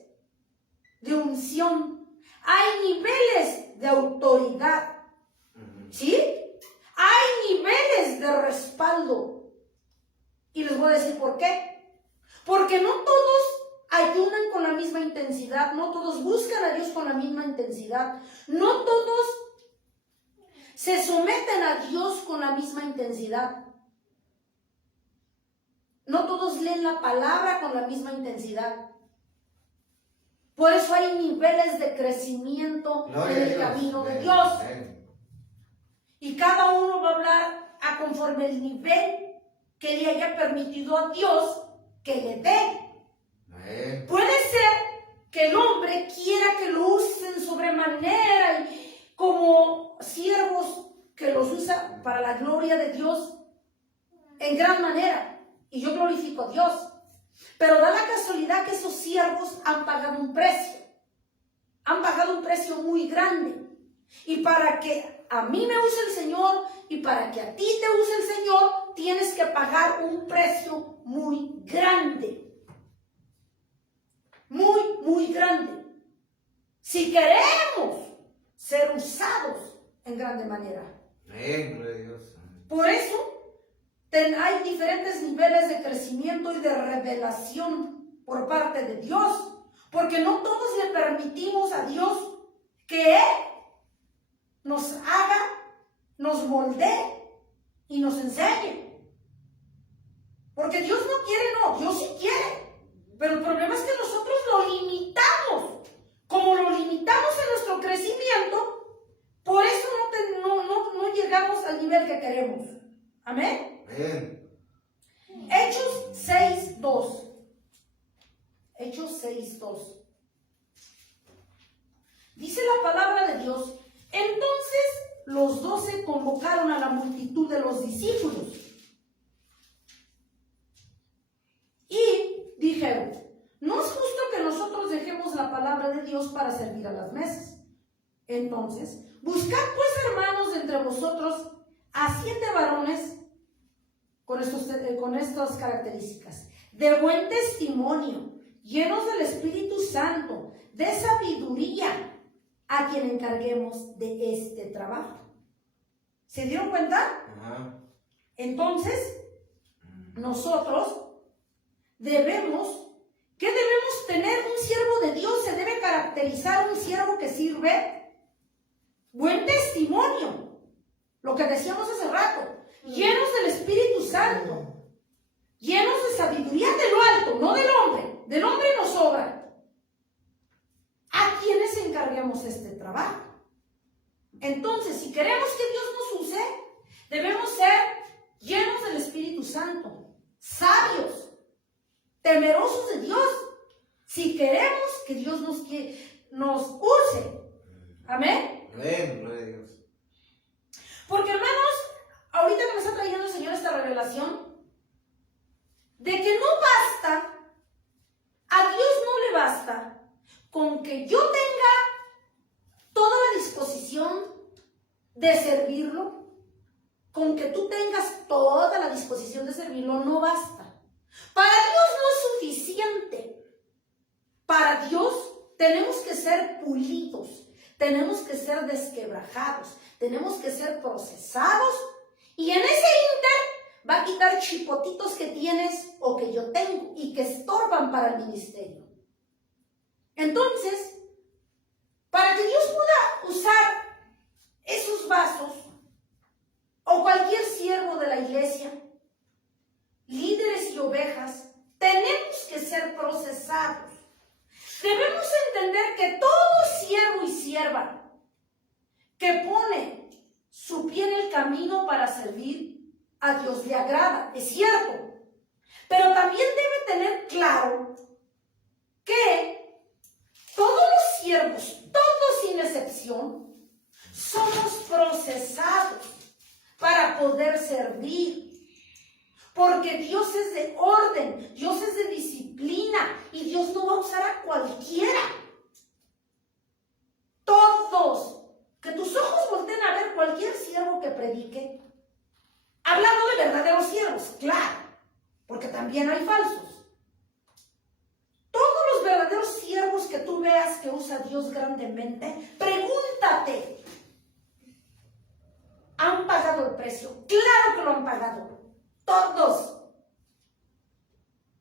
de unción, hay niveles de autoridad, ¿sí? Hay niveles de respaldo. Y les voy a decir por qué. Porque no todos ayunan con la misma intensidad, no todos buscan a Dios con la misma intensidad, no todos se someten a Dios con la misma intensidad. No todos leen la palabra con la misma intensidad. Por eso hay niveles de crecimiento Gloria en a el Dios. camino de Amén. Dios. Amén. Y cada uno va a hablar a conforme el nivel que le haya permitido a Dios que le dé. Amén. Puede ser que el hombre quiera que lo usen sobremanera y como siervos que los usa para la gloria de Dios en gran manera. Y yo glorifico a Dios. Pero da la casualidad que esos siervos han pagado un precio. Han pagado un precio muy grande. Y para que a mí me use el Señor y para que a ti te use el Señor, tienes que pagar un precio muy grande. Muy, muy grande. Si queremos ser usados en grande manera. Amén, gloria a Dios. Amén. Por eso hay diferentes niveles de crecimiento y de revelación por parte de Dios. Porque no todos le permitimos a Dios que Él nos haga, nos moldee y nos enseñe. Porque Dios no quiere, no, Dios sí quiere. Pero el problema es que nosotros lo limitamos. Como lo limitamos en nuestro crecimiento, por eso no llegamos al nivel que queremos. Amén. Amén. Hechos 6:2. Hechos 6:2. Dice la palabra de Dios. Entonces los 12 convocaron a la multitud de los discípulos y dijeron: no es justo que nosotros dejemos la palabra de Dios para servir a las mesas. Entonces, buscad pues, hermanos, entre vosotros a 7 varones con estas características: de buen testimonio, llenos del Espíritu Santo, de sabiduría, a quien encarguemos de este trabajo. ¿Se dieron cuenta? Ajá. Entonces, nosotros debemos tener un siervo de Dios. Se debe caracterizar un siervo que sirve. Buen testimonio, lo que decíamos hace rato, llenos del Espíritu Santo, llenos de sabiduría de lo alto, no del hombre nos sobra. ¿A quiénes encarguemos este trabajo? Entonces, si queremos que Dios nos use, debemos ser llenos del Espíritu Santo, sabios, temerosos de Dios, si queremos que Dios nos use. Amén. Amén, gloria a Dios. Porque hermanos, ahorita que me está trayendo el Señor esta revelación, de que no basta, a Dios no le basta con que yo tenga toda la disposición de servirlo, con que tú tengas toda la disposición de servirlo, no basta. Para Dios no es suficiente. Para Dios tenemos que ser pulidos, tenemos que ser desquebrajados, tenemos que ser procesados, y en ese inter va a quitar chipotitos que tienes o que yo tengo y que estorban para el ministerio. Entonces, para que Dios pueda usar esos vasos, o cualquier siervo de la iglesia, líderes y ovejas, tenemos que ser procesados. Debemos entender que todo siervo y sierva que pone su pie en el camino para servir a Dios le agrada, es cierto, pero también debe tener claro que todos los siervos, todos sin excepción, somos procesados para poder servir. Porque Dios es de orden, Dios es de disciplina, y Dios no va a usar a cualquiera. Todos, que tus ojos volteen a ver cualquier siervo que predique, hablando de verdaderos siervos, claro, porque también hay falsos. Todos los verdaderos siervos que tú veas que usa Dios grandemente, pregúntate, ¿han pagado el precio? Claro que lo han pagado.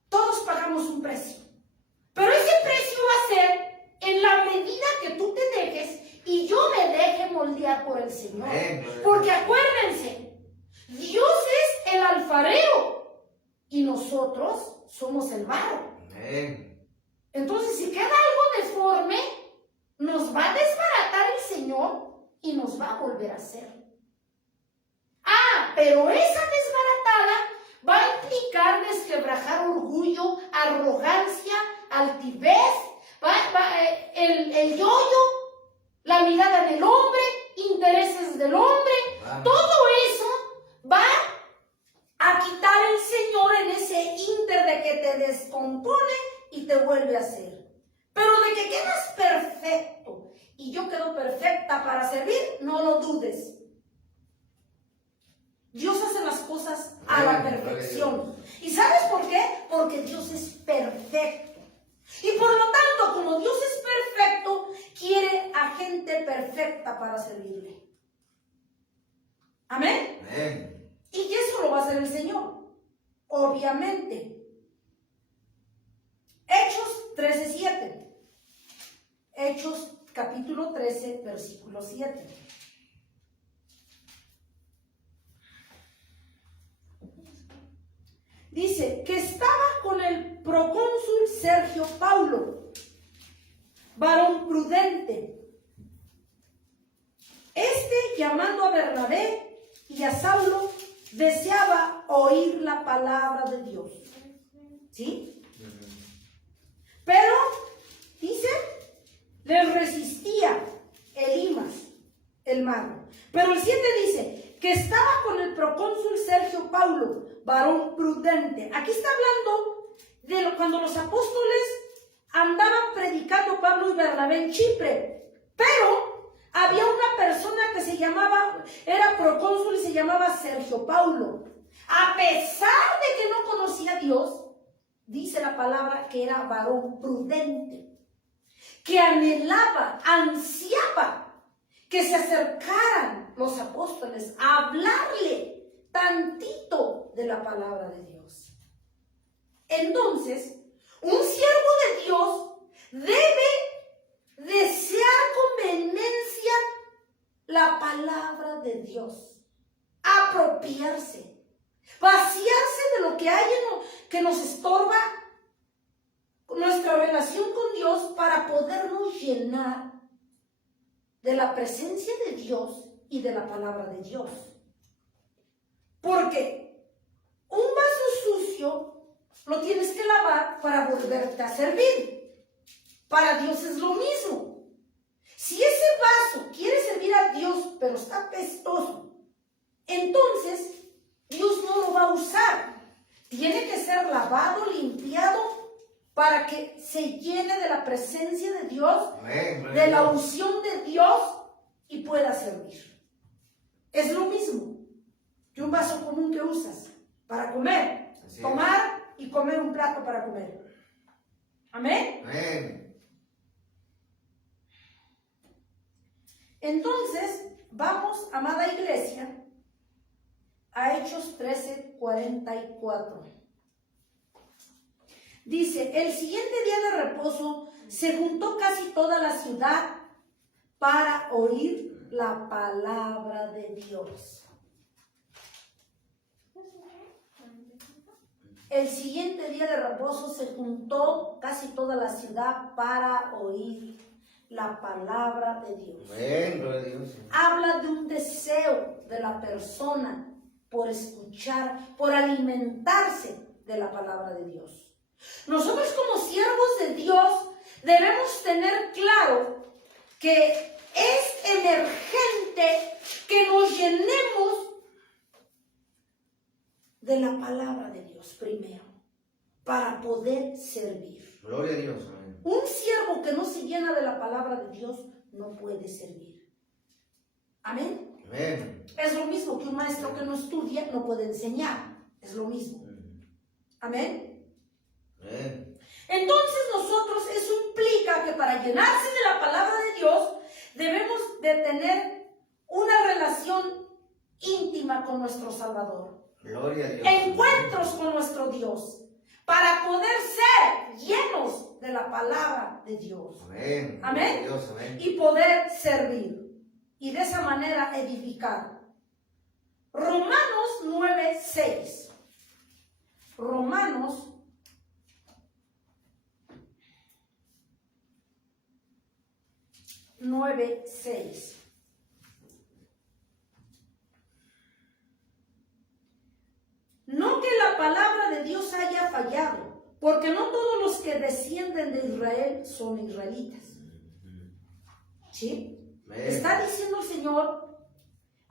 Todos pagamos un precio, pero ese precio va a ser en la medida que tú te dejes y yo me deje moldear por el Señor. Porque acuérdense, Dios es el alfarero y nosotros somos el barro. Entonces, si queda algo deforme, nos va a desbaratar el Señor y nos va a volver a hacer. Pero esa desbaratada va a implicar desquebrajar orgullo, arrogancia, altivez, el yo-yo, la mirada del hombre, intereses del hombre. Todo eso va a quitar el Señor en ese inter de que te descompone y te vuelve a hacer. Pero de que quedas perfecto y yo quedo perfecta para servir, no lo dudes. Dios hace las cosas a la perfección. ¿Y sabes por qué? Porque Dios es perfecto. Y por lo tanto, como Dios es perfecto, quiere a gente perfecta para servirle. ¿Amén? Amén. Y eso lo va a hacer el Señor, obviamente. Hechos 13:7. Hechos capítulo 13, versículo 7. Dice que estaba con el procónsul Sergio Paulo, varón prudente. Llamando a Bernabé y a Saulo, deseaba oír la palabra de Dios. ¿Sí? Pero, dice, les resistía Elimas, el mago. Pero el 7 dice que estaba con el procónsul Sergio Paulo, varón prudente. Aquí está hablando de cuando los apóstoles andaban predicando Pablo y Bernabé en Chipre. Pero había una persona que se llamaba, era procónsul y se llamaba Sergio Paulo. A pesar de que no conocía a Dios, dice la palabra que era varón prudente, que anhelaba, ansiaba que se acercaran los apóstoles a hablarle tantito de la palabra de Dios. Entonces, un siervo de Dios debe desear con vehemencia la palabra de Dios, apropiarse, vaciarse de lo que hay que nos estorba nuestra relación con Dios para podernos llenar de la presencia de Dios y de la palabra de Dios. Porque un vaso sucio lo tienes que lavar para volverte a servir. Para Dios es lo mismo. Si ese vaso quiere servir a Dios, pero está apestoso, entonces Dios no lo va a usar. Tiene que ser lavado, limpiado, para que se llene de la presencia de Dios, Amén. de la unción de Dios y pueda servir. Es lo mismo que un vaso común que usas para comer, Así tomar y comer un plato para comer. Amén. Amén. Entonces, vamos, amada iglesia, a Hechos 13:44. Dice, el siguiente día de reposo se juntó casi toda la ciudad para oír la palabra de Dios. El siguiente día de reposo se juntó casi toda la ciudad para oír la palabra de Dios. Amén. Gloria a Dios. Habla de un deseo de la persona por escuchar, por alimentarse de la palabra de Dios. Nosotros como siervos de Dios debemos tener claro que es emergente que nos llenemos de la palabra de Dios primero, para poder servir. Gloria a Dios. Amén. Un siervo que no se llena de la palabra de Dios no puede servir. Amén. Amén. Es lo mismo que un maestro que no estudia no puede enseñar. Es lo mismo. Amén. Amén. Entonces nosotros, eso implica que para llenarse de la palabra de Dios debemos de tener una relación íntima con nuestro Salvador. Gloria a Dios. Encuentros con nuestro Dios para poder ser llenos de la palabra de Dios. Amén. Amén. Gloria a Dios. Amén. Y poder servir y de esa manera edificar. Romanos 9:6. Romanos 9:6. No que la palabra de Dios haya fallado, porque no todos los que descienden de Israel son israelitas. ¿Sí? Amén. Está diciendo el Señor,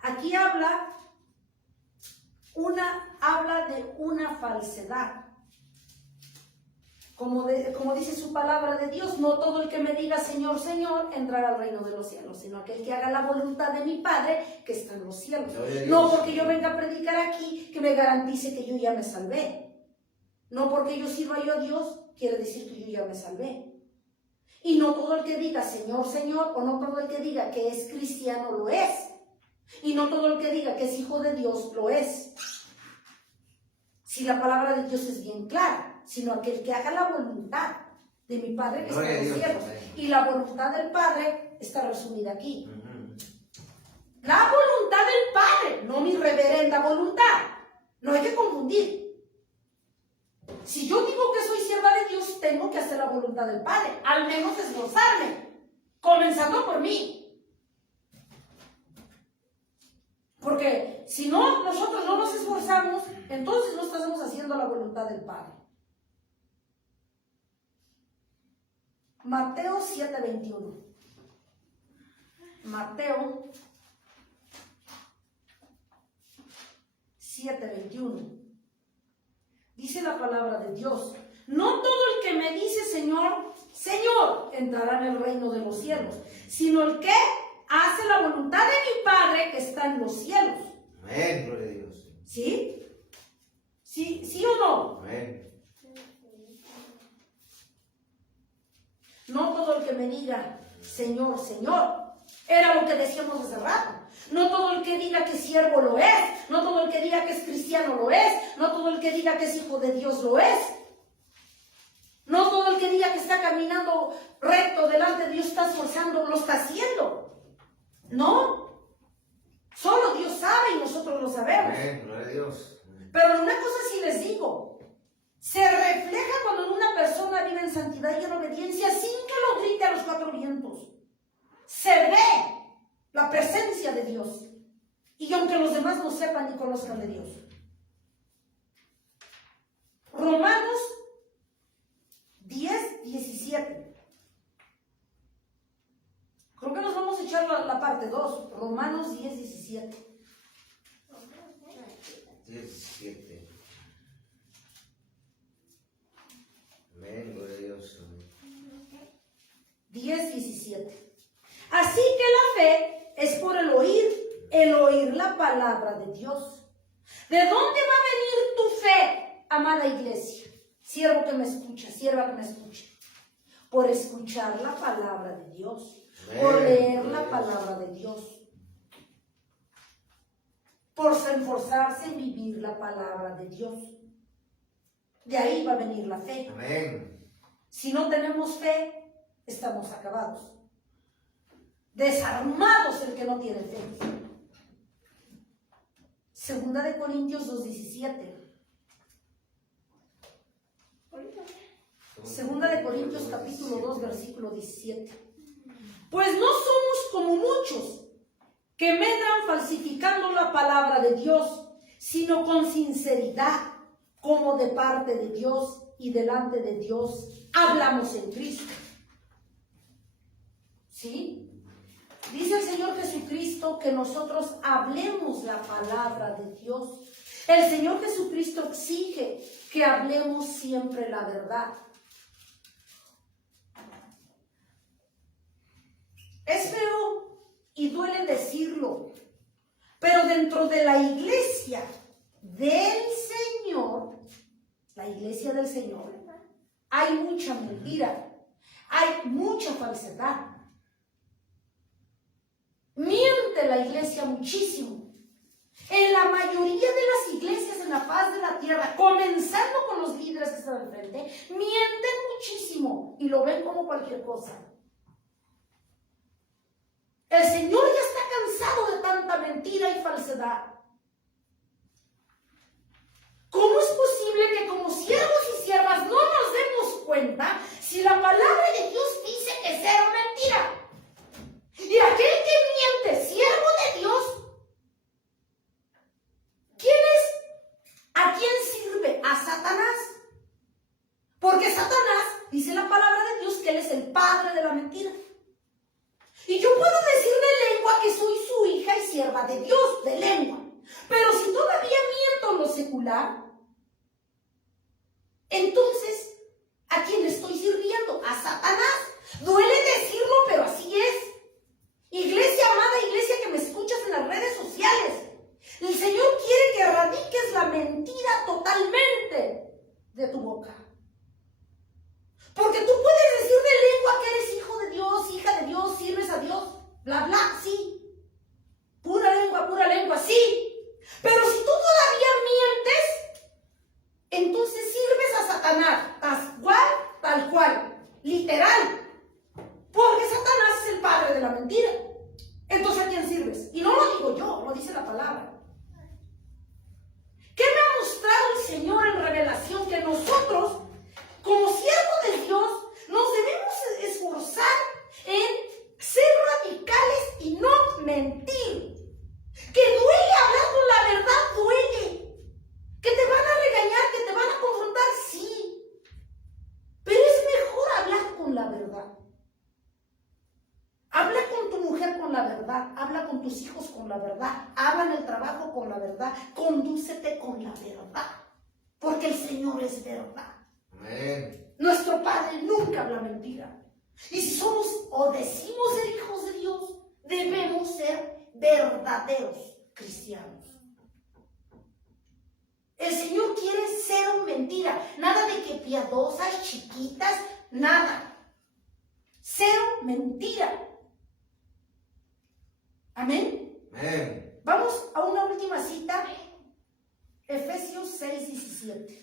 aquí habla de una falsedad. Como dice su palabra de Dios, no todo el que me diga Señor, Señor, entrará al reino de los cielos, sino aquel que haga la voluntad de mi Padre que está en los cielos. No porque yo venga a predicar aquí que me garantice que yo ya me salvé. No porque yo sirva yo a Dios quiere decir que yo ya me salvé. Y no todo el que diga Señor, Señor, o no todo el que diga que es cristiano lo es. Y no todo el que diga que es hijo de Dios lo es. Si la palabra de Dios es bien clara, sino aquel que haga la voluntad de mi Padre que está en los cielos. Y la voluntad del Padre está resumida aquí. La voluntad del Padre, no mi reverenda voluntad. No hay que confundir. Si yo digo que soy sierva de Dios, tengo que hacer la voluntad del Padre, al menos esforzarme, comenzando por mí. Porque si no, nosotros no nos esforzamos, entonces no estamos haciendo la voluntad del Padre. Mateo 7:21. Mateo 7:21. Dice la palabra de Dios, no todo el que me dice Señor, Señor, entrará en el reino de los cielos, sino el que hace la voluntad de mi Padre que está en los cielos. Amén. Gloria a Dios. ¿Sí? ¿Sí o no? Amén. No todo el que me diga Señor, Señor, era lo que decíamos hace rato. No todo el que diga que siervo lo es, no todo el que diga que es cristiano lo es, no todo el que diga que es hijo de Dios lo es. No todo el que diga que está caminando recto delante de Dios está esforzando, lo está haciendo. No. Solo Dios sabe y nosotros lo sabemos. Amén. Gloria a Dios. Pero una cosa sí les digo, se refleja cuando una persona vive en santidad y en obediencia sin que lo grite a los cuatro vientos. Se ve la presencia de Dios. Y aunque los demás no sepan ni conozcan de Dios. Romanos 10:17. Creo que nos vamos a echar la parte 2. Romanos 10:17. 17. Amén, gloria a Dios. Amén. 10, 17. Así que la fe es por el oír la palabra de Dios. ¿De dónde va a venir tu fe, amada iglesia? Siervo que me escucha, sierva que me escucha. Por escuchar la palabra de Dios, por leer la palabra de Dios, por esforzarse en vivir la palabra de Dios. De ahí va a venir la fe. Amén. Si no tenemos fe, estamos acabados. Desarmados el que no tiene fe. Segunda de Corintios 2:17. Segunda de Corintios capítulo 2 versículo 17. Pues no somos como muchos que medran falsificando la palabra de Dios, sino con sinceridad, como de parte de Dios y delante de Dios, hablamos en Cristo. ¿Sí? Dice el Señor Jesucristo que nosotros hablemos la palabra de Dios. El Señor Jesucristo exige que hablemos siempre la verdad. Es feo y duele decirlo, pero dentro de la iglesia del Señor, la iglesia del Señor, hay mucha mentira, hay mucha falsedad. Miente la iglesia muchísimo. En la mayoría de las iglesias en la faz de la tierra, comenzando con los líderes que están al frente, mienten muchísimo y lo ven como cualquier cosa. El Señor ya está cansado de tanta mentira y falsedad. ¿Cómo es posible que como siervos y siervas no nos demos cuenta si la palabra de Dios dice que es cero mentira? Y aquel que miente, siervo de Dios, ¿quién es? ¿A quién sirve? A Satanás. Porque Satanás, dice la palabra de Dios, que él es el padre de la mentira. Y yo puedo decir de lengua que soy su hija y sierva de Dios, de lengua. Pero si todavía miento en lo secular, entonces, ¿a quién le estoy sirviendo? A Satanás. Duele decirlo, pero así es. Iglesia amada, iglesia que me escuchas en las redes sociales, el Señor quiere que erradiques la mentira totalmente de tu boca. Porque tú puedes decir de lengua que eres hijo de Dios, hija de Dios, sirves a Dios, bla, bla, sí. Pura lengua, sí. Pero si tú todavía mientes, entonces sirves a Satanás, tal cual, literal. Porque Satanás es el padre de la mentira. Entonces, ¿a quién sirves? Y no lo digo yo, lo dice la palabra. ¿Qué me ha mostrado el Señor en revelación? Que nosotros, como siervos de Dios, nos debemos esforzar en ser radicales y no mentir. Que duele hablar con la verdad, duele. Que te van a regañar, que te van a confrontar, sí. Pero es mejor hablar con la verdad. Habla con tu mujer con la verdad, habla con tus hijos con la verdad, habla en el trabajo con la verdad, condúcete con la verdad, porque el Señor es verdad. Amén. Nuestro Padre nunca habla mentira. Y si somos o decimos ser hijos de Dios, debemos ser verdaderos cristianos. El Señor quiere cero mentira, nada de que piadosas, chiquitas, nada. Cero mentira. Amén. Amén. Vamos a una última cita. Efesios 6:17.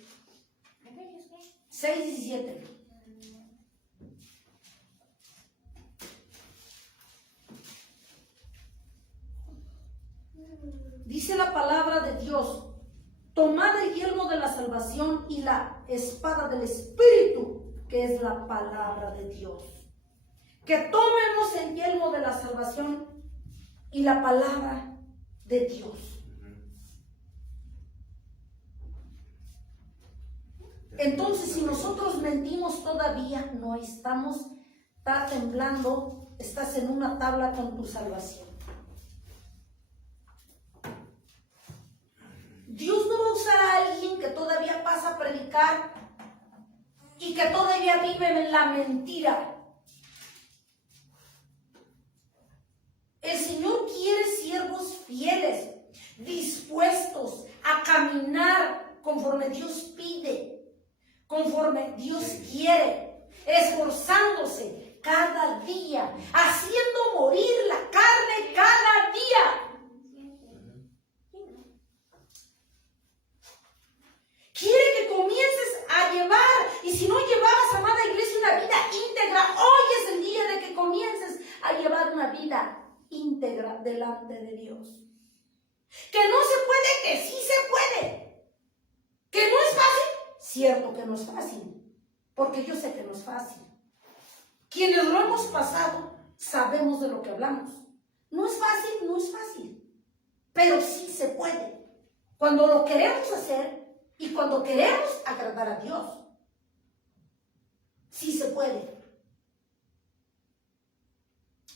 6:17. Dice la palabra de Dios: tomad el yelmo de la salvación y la espada del Espíritu, que es la palabra de Dios. Que tomemos el yelmo de la salvación y la palabra de Dios. Entonces, si nosotros mentimos todavía, no estamos, está temblando, estás en una tabla con tu salvación. Dios no va a usar a alguien que todavía pasa a predicar y que todavía vive en la mentira. El Señor quiere siervos fieles, dispuestos a caminar conforme Dios pide, conforme Dios quiere, esforzándose cada día, haciendo morir la carne cada día. Quiere que comiences a llevar, y si no llevabas, amada iglesia, una vida íntegra, hoy es el día de que comiences a llevar una vida íntegra delante de Dios. Que no se puede, que sí se puede. Que no es fácil, cierto que no es fácil, porque yo sé que no es fácil. Quienes lo hemos pasado sabemos de lo que hablamos. No es fácil, no es fácil, pero sí se puede. Cuando lo queremos hacer y cuando queremos agradar a Dios, sí se puede.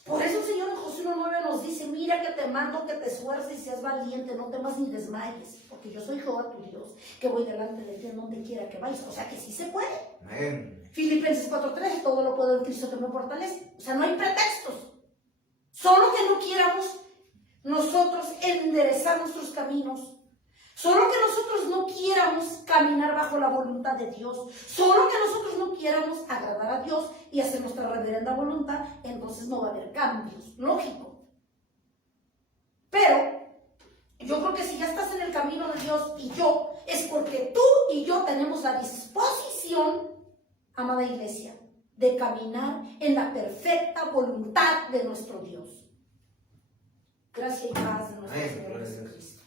Por eso el Señor en Josué 1:9 nos dice: mira que te mando que te esfuerces y seas valiente, no temas ni desmayes, porque yo soy Jehová tu Dios, que voy delante de ti en donde quiera que vayas. O sea que sí se puede. Amén. Filipenses 4:13, todo lo puedo en Cristo que me fortalece. O sea, no hay pretextos. Solo que no quieramos nosotros enderezar nuestros caminos. Solo que nosotros no quieramos caminar bajo la voluntad de Dios. Solo que nosotros no quieramos agradar a Dios y hacer nuestra reverenda voluntad. Entonces no va a haber cambios. Lógico. Pero yo creo que si ya estás en el camino de Dios y yo, es porque tú y yo tenemos la disposición, amada iglesia, de caminar en la perfecta voluntad de nuestro Dios. Gracias y paz de nuestro Señor Jesucristo.